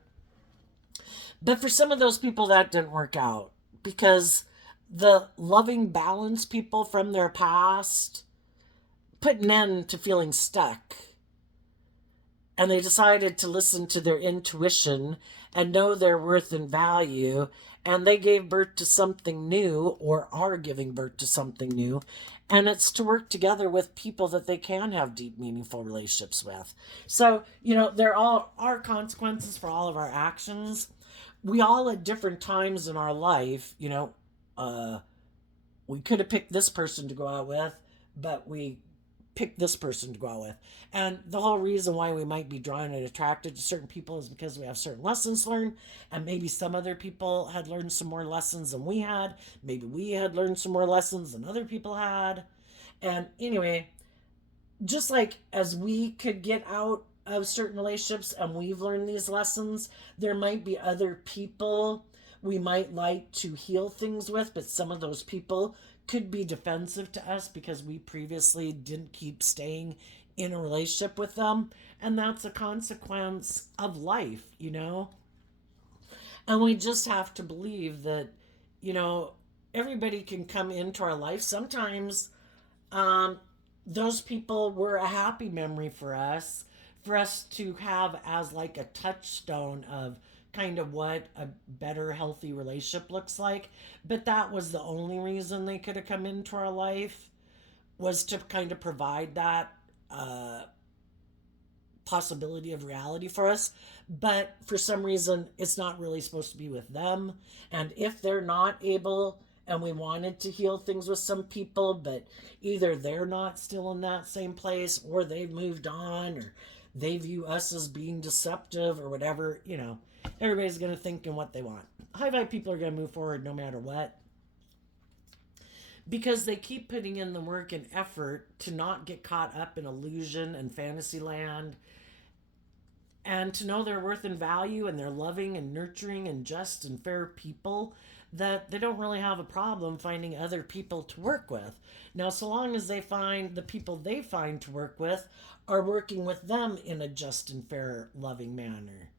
But for some of those people, that didn't work out because the loving, balanced people from their past put an end to feeling stuck. And they decided to listen to their intuition and know their worth and value. And they gave birth to something new, or are giving birth to something new. And it's to work together with people that they can have deep, meaningful relationships with. So, there all are consequences for all of our actions. We all at different times in our life, we could have picked this person to go out with, but we pick this person to go out with. And the whole reason why we might be drawn and attracted to certain people is because we have certain lessons learned, and maybe some other people had learned some more lessons than we had. Maybe we had learned some more lessons than other people had. And anyway, just like as we could get out of certain relationships and we've learned these lessons, there might be other people we might like to heal things with, but some of those people could be defensive to us because we previously didn't keep staying in a relationship with them. And that's a consequence of life, And we just have to believe that, everybody can come into our life. Sometimes those people were a happy memory for us to have as like a touchstone of kind of what a better, healthy relationship looks like. But that was the only reason they could have come into our life, was to kind of provide that possibility of reality for us. But for some reason, it's not really supposed to be with them. And if they're not able, and we wanted to heal things with some people, but either they're not still in that same place, or they've moved on, or they view us as being deceptive or whatever, everybody's going to think in what they want. High vibe people are going to move forward no matter what, because they keep putting in the work and effort to not get caught up in illusion and fantasy land, and to know their worth and value, and they're loving and nurturing and just and fair people, that they don't really have a problem finding other people to work with. Now, so long as they find the people they find to work with are working with them in a just and fair, loving manner.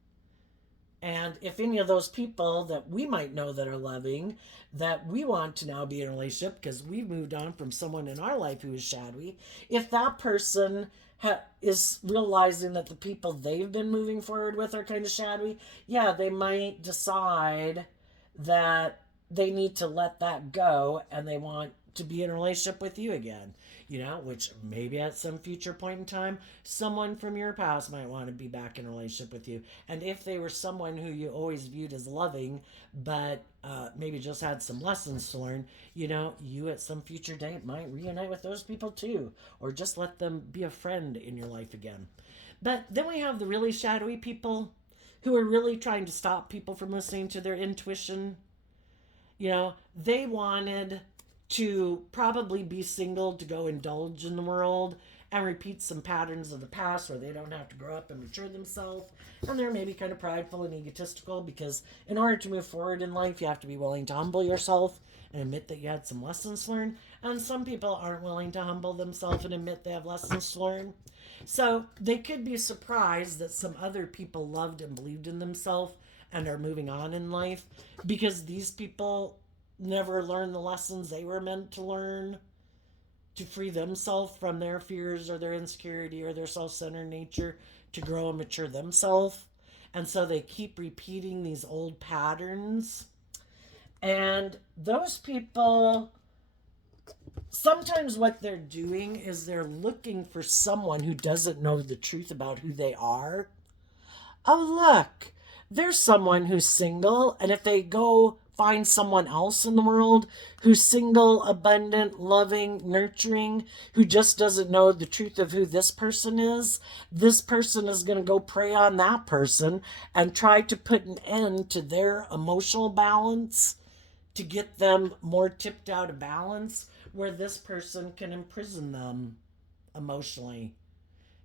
And if any of those people that we might know that are loving, that we want to now be in a relationship because we've moved on from someone in our life who is shadowy, if that person is realizing that the people they've been moving forward with are kind of shadowy, yeah, they might decide that they need to let that go and they want to be in a relationship with you again, which maybe at some future point in time, someone from your past might want to be back in a relationship with you. And if they were someone who you always viewed as loving, but maybe just had some lessons to learn, you at some future date might reunite with those people too, or just let them be a friend in your life again. But then we have the really shadowy people who are really trying to stop people from listening to their intuition. They wanted to probably be single to go indulge in the world and repeat some patterns of the past where they don't have to grow up and mature themselves. And they're maybe kind of prideful and egotistical, because in order to move forward in life, you have to be willing to humble yourself and admit that you had some lessons learned. And some people aren't willing to humble themselves and admit they have lessons to learn. So they could be surprised that some other people loved and believed in themselves and are moving on in life, because these people never learned the lessons they were meant to learn to free themselves from their fears or their insecurity or their self-centered nature, to grow and mature themselves. And so they keep repeating these old patterns. And those people, sometimes what they're doing is they're looking for someone who doesn't know the truth about who they are. Oh, look, there's someone who's single, and if they go find someone else in the world who's single, abundant, loving, nurturing, who just doesn't know the truth of who this person is, this person is going to go prey on that person and try to put an end to their emotional balance to get them more tipped out of balance, where this person can imprison them emotionally,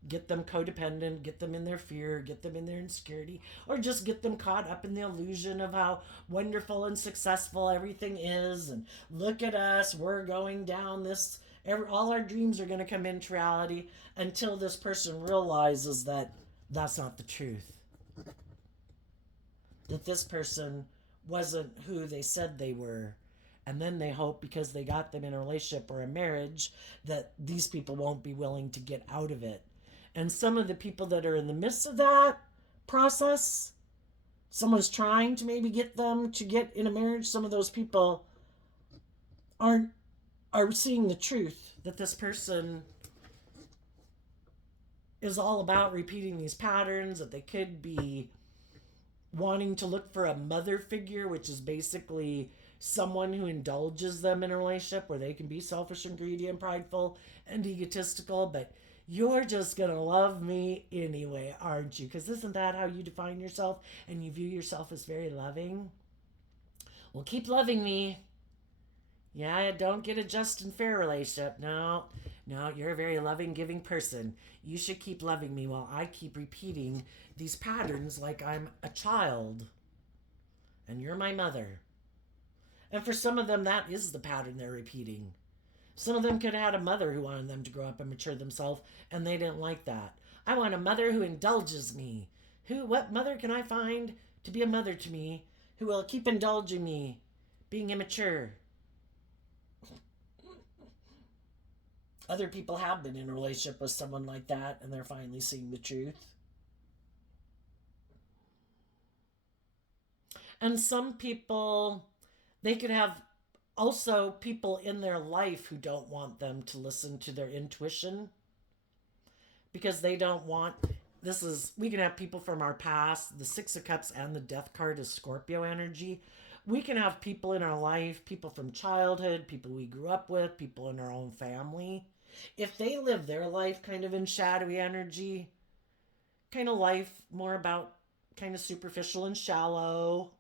get them codependent, get them in their fear, get them in their insecurity, or just get them caught up in the illusion of how wonderful and successful everything is. And look at us, we're going down this, all our dreams are going to come into reality, until this person realizes that that's not the truth. That this person wasn't who they said they were. And then they hope because they got them in a relationship or a marriage that these people won't be willing to get out of it. And some of the people that are in the midst of that process, someone's trying to maybe get them to get in a marriage, some of those people aren't are seeing the truth that this person is all about repeating these patterns, that they could be wanting to look for a mother figure, which is basically someone who indulges them in a relationship where they can be selfish and greedy and prideful and egotistical, but you're just going to love me anyway, aren't you? Because isn't that how you define yourself and you view yourself as very loving? Well, keep loving me. Yeah, don't get a just and fair relationship. No, no, you're a very loving, giving person. You should keep loving me while I keep repeating these patterns like I'm a child and you're my mother. And for some of them, that is the pattern they're repeating. Some of them could have had a mother who wanted them to grow up and mature themselves, and they didn't like that. I want a mother who indulges me. What mother can I find to be a mother to me who will keep indulging me, being immature? Other people have been in a relationship with someone like that, and they're finally seeing the truth. And some people, they could have also people in their life who don't want them to listen to their intuition because they don't want, this is, we can have people from our past. The Six of Cups and the Death card is Scorpio energy. We can have people in our life, people from childhood, people we grew up with, people in our own family. If they live their life kind of in shadowy energy, kind of life more about kind of superficial and shallow,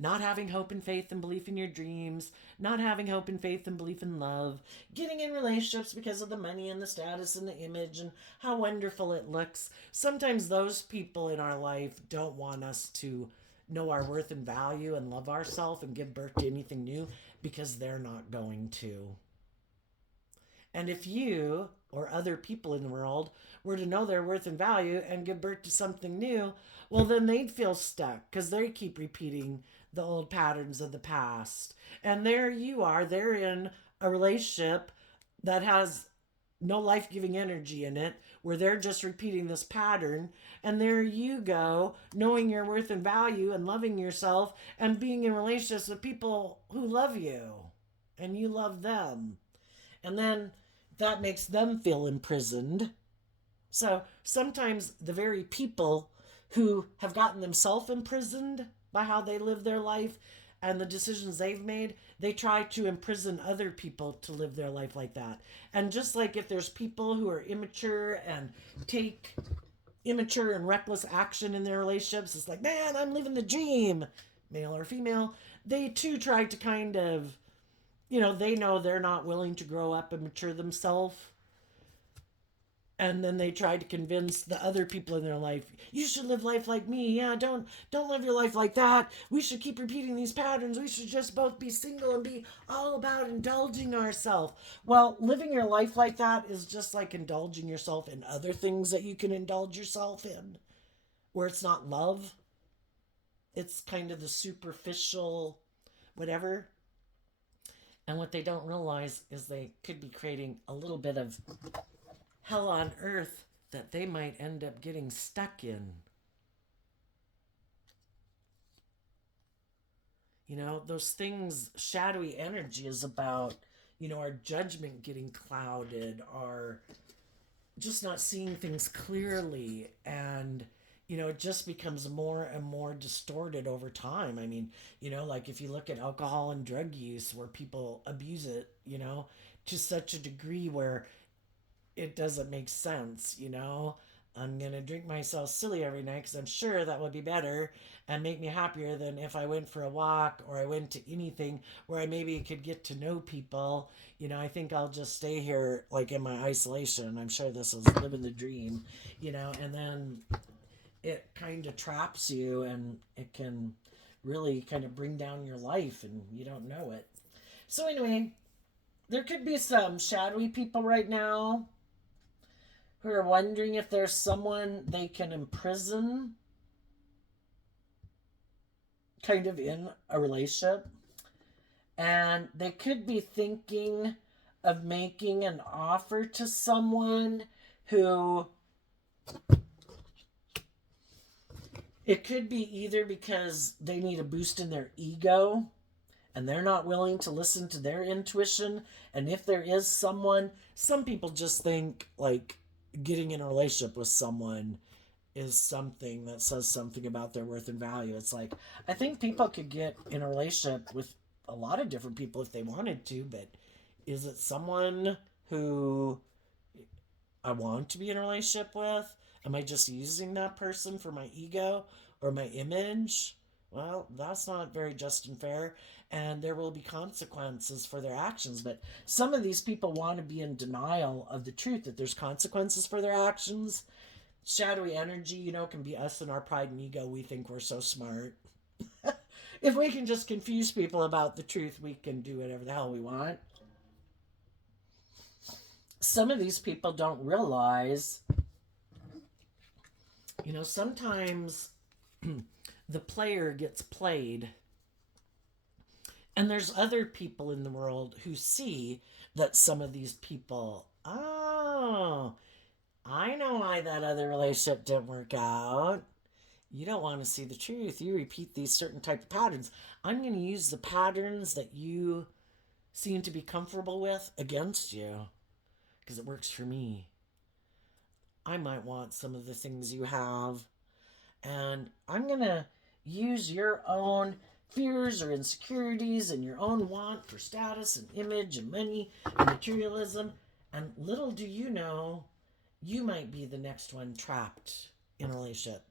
not having hope and faith and belief in your dreams, not having hope and faith and belief in love, getting in relationships because of the money and the status and the image and how wonderful it looks. Sometimes those people in our life don't want us to know our worth and value and love ourselves and give birth to anything new because they're not going to. And if you or other people in the world were to know their worth and value and give birth to something new, well, then they'd feel stuck because they keep repeating the old patterns of the past. And there you are, they're in a relationship that has no life giving energy in it, where they're just repeating this pattern. And there you go, knowing your worth and value and loving yourself and being in relationships with people who love you and you love them. And then that makes them feel imprisoned. So sometimes the very people who have gotten themselves imprisoned by how they live their life and the decisions they've made, they try to imprison other people to live their life like that. And just like if there's people who are immature and take immature and reckless action in their relationships, it's like, man, I'm living the dream, male or female, they too try to kind of, they know they're not willing to grow up and mature themselves. And then they try to convince the other people in their life, you should live life like me. Yeah, don't live your life like that. We should keep repeating these patterns. We should just both be single and be all about indulging ourselves. Well, living your life like that is just like indulging yourself in other things that you can indulge yourself in, where it's not love. It's kind of the superficial whatever. And what they don't realize is they could be creating a little bit of hell on earth that they might end up getting stuck in. Those things, shadowy energy is about, our judgment getting clouded, our just not seeing things clearly, and it just becomes more and more distorted over time. I mean, like if you look at alcohol and drug use where people abuse it, to such a degree where it doesn't make sense. I'm going to drink myself silly every night because I'm sure that would be better and make me happier than if I went for a walk or I went to anything where I maybe could get to know people. I think I'll just stay here like in my isolation. I'm sure this is living the dream, and then it kind of traps you and it can really kind of bring down your life and you don't know it. So, anyway, there could be some shadowy people right now who are wondering if there's someone they can imprison kind of in a relationship. And they could be thinking of making an offer to someone who it could be either because they need a boost in their ego and they're not willing to listen to their intuition. And if there is someone, some people just think like getting in a relationship with someone is something that says something about their worth and value. It's like, I think people could get in a relationship with a lot of different people if they wanted to, but is it someone who I want to be in a relationship with? Am I just using that person for my ego or my image? Well, that's not very just and fair, and there will be consequences for their actions. But some of these people want to be in denial of the truth that there's consequences for their actions. Shadowy energy, can be us and our pride and ego. We think we're so smart. If we can just confuse people about the truth, we can do whatever the hell we want. Some of these people don't realize, sometimes the player gets played. And there's other people in the world who see that some of these people, oh, I know why that other relationship didn't work out. You don't want to see the truth. You repeat these certain type of patterns. I'm going to use the patterns that you seem to be comfortable with against you because it works for me. I might want some of the things you have, and I'm going to use your own fears or insecurities and your own want for status and image and money and materialism. And little do you know, you might be the next one trapped in a relationship.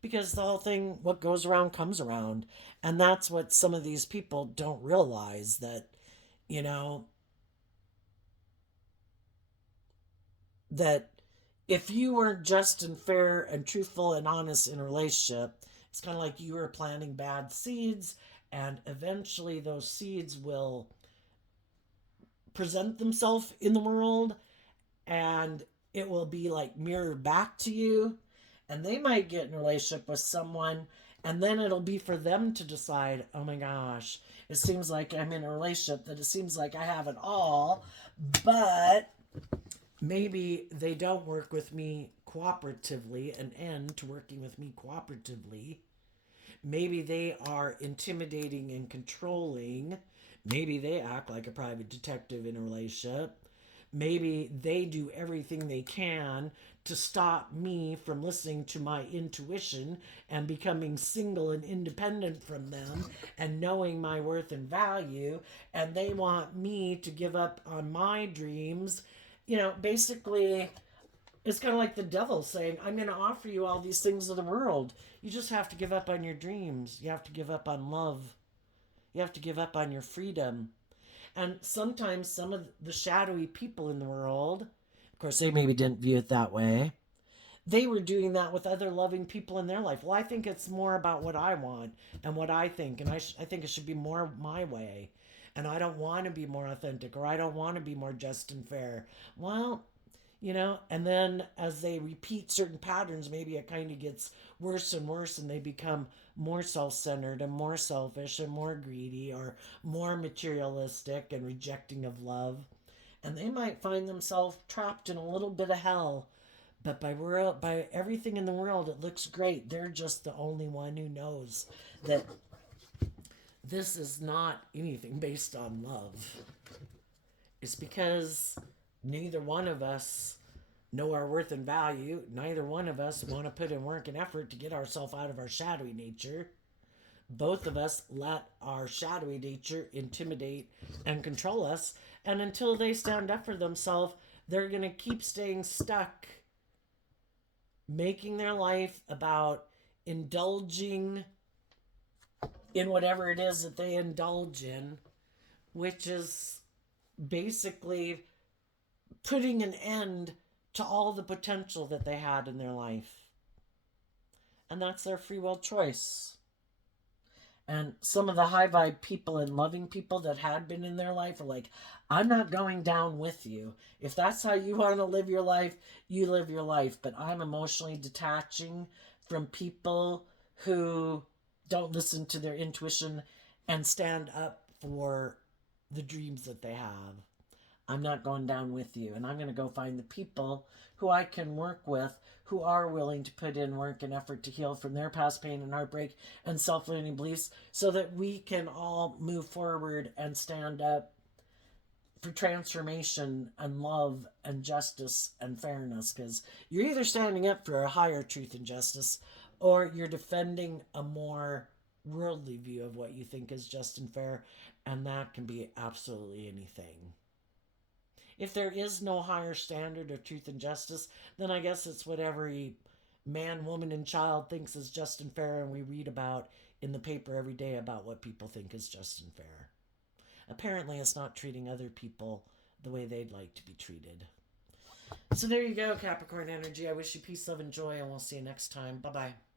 Because the whole thing, what goes around comes around. And that's what some of these people don't realize, that, you know, that if you weren't just and fair and truthful and honest in a relationship, it's kind of like you were planting bad seeds, and eventually those seeds will present themselves in the world and it will be like mirrored back to you. And they might get in a relationship with someone, and then it'll be for them to decide, oh my gosh, it seems like I'm in a relationship that it seems like I have it all, but maybe they don't work with me cooperatively, an end to working with me cooperatively. Maybe they are intimidating and controlling. Maybe they act like a private detective in a relationship. Maybe they do everything they can to stop me from listening to my intuition and becoming single and independent from them and knowing my worth and value. And they want me to give up on my dreams. Basically, it's kind of like the devil saying, I'm going to offer you all these things of the world. You just have to give up on your dreams. You have to give up on love. You have to give up on your freedom. And sometimes some of the shadowy people in the world, of course, they maybe didn't view it that way. They were doing that with other loving people in their life. Well, I think it's more about what I want and what I think. And I think it should be more my way. And I don't want to be more authentic, or I don't want to be more just and fair. Well, and then as they repeat certain patterns, maybe it kind of gets worse and worse, and they become more self-centered and more selfish and more greedy or more materialistic and rejecting of love. And they might find themselves trapped in a little bit of hell. But by everything in the world, it looks great. They're just the only one who knows that this is not anything based on love. It's because neither one of us know our worth and value. Neither one of us want to put in work and effort to get ourselves out of our shadowy nature. Both of us let our shadowy nature intimidate and control us. And until they stand up for themselves, they're going to keep staying stuck, making their life about indulging in whatever it is that they indulge in, which is basically putting an end to all the potential that they had in their life. And that's their free will choice. And some of the high vibe people and loving people that had been in their life are like, I'm not going down with you. If that's how you want to live your life, you live your life. But I'm emotionally detaching from people who don't listen to their intuition and stand up for the dreams that they have. I'm not going down with you. And I'm going to go find the people who I can work with who are willing to put in work and effort to heal from their past pain and heartbreak and self-limiting beliefs so that we can all move forward and stand up for transformation and love and justice and fairness. Because you're either standing up for a higher truth and justice or you're defending a more worldly view of what you think is just and fair. And that can be absolutely anything. If there is no higher standard of truth and justice, then I guess it's what every man, woman, and child thinks is just and fair, and we read about in the paper every day about what people think is just and fair. Apparently, it's not treating other people the way they'd like to be treated. So there you go, Capricorn energy. I wish you peace, love, and joy, and we'll see you next time. Bye bye.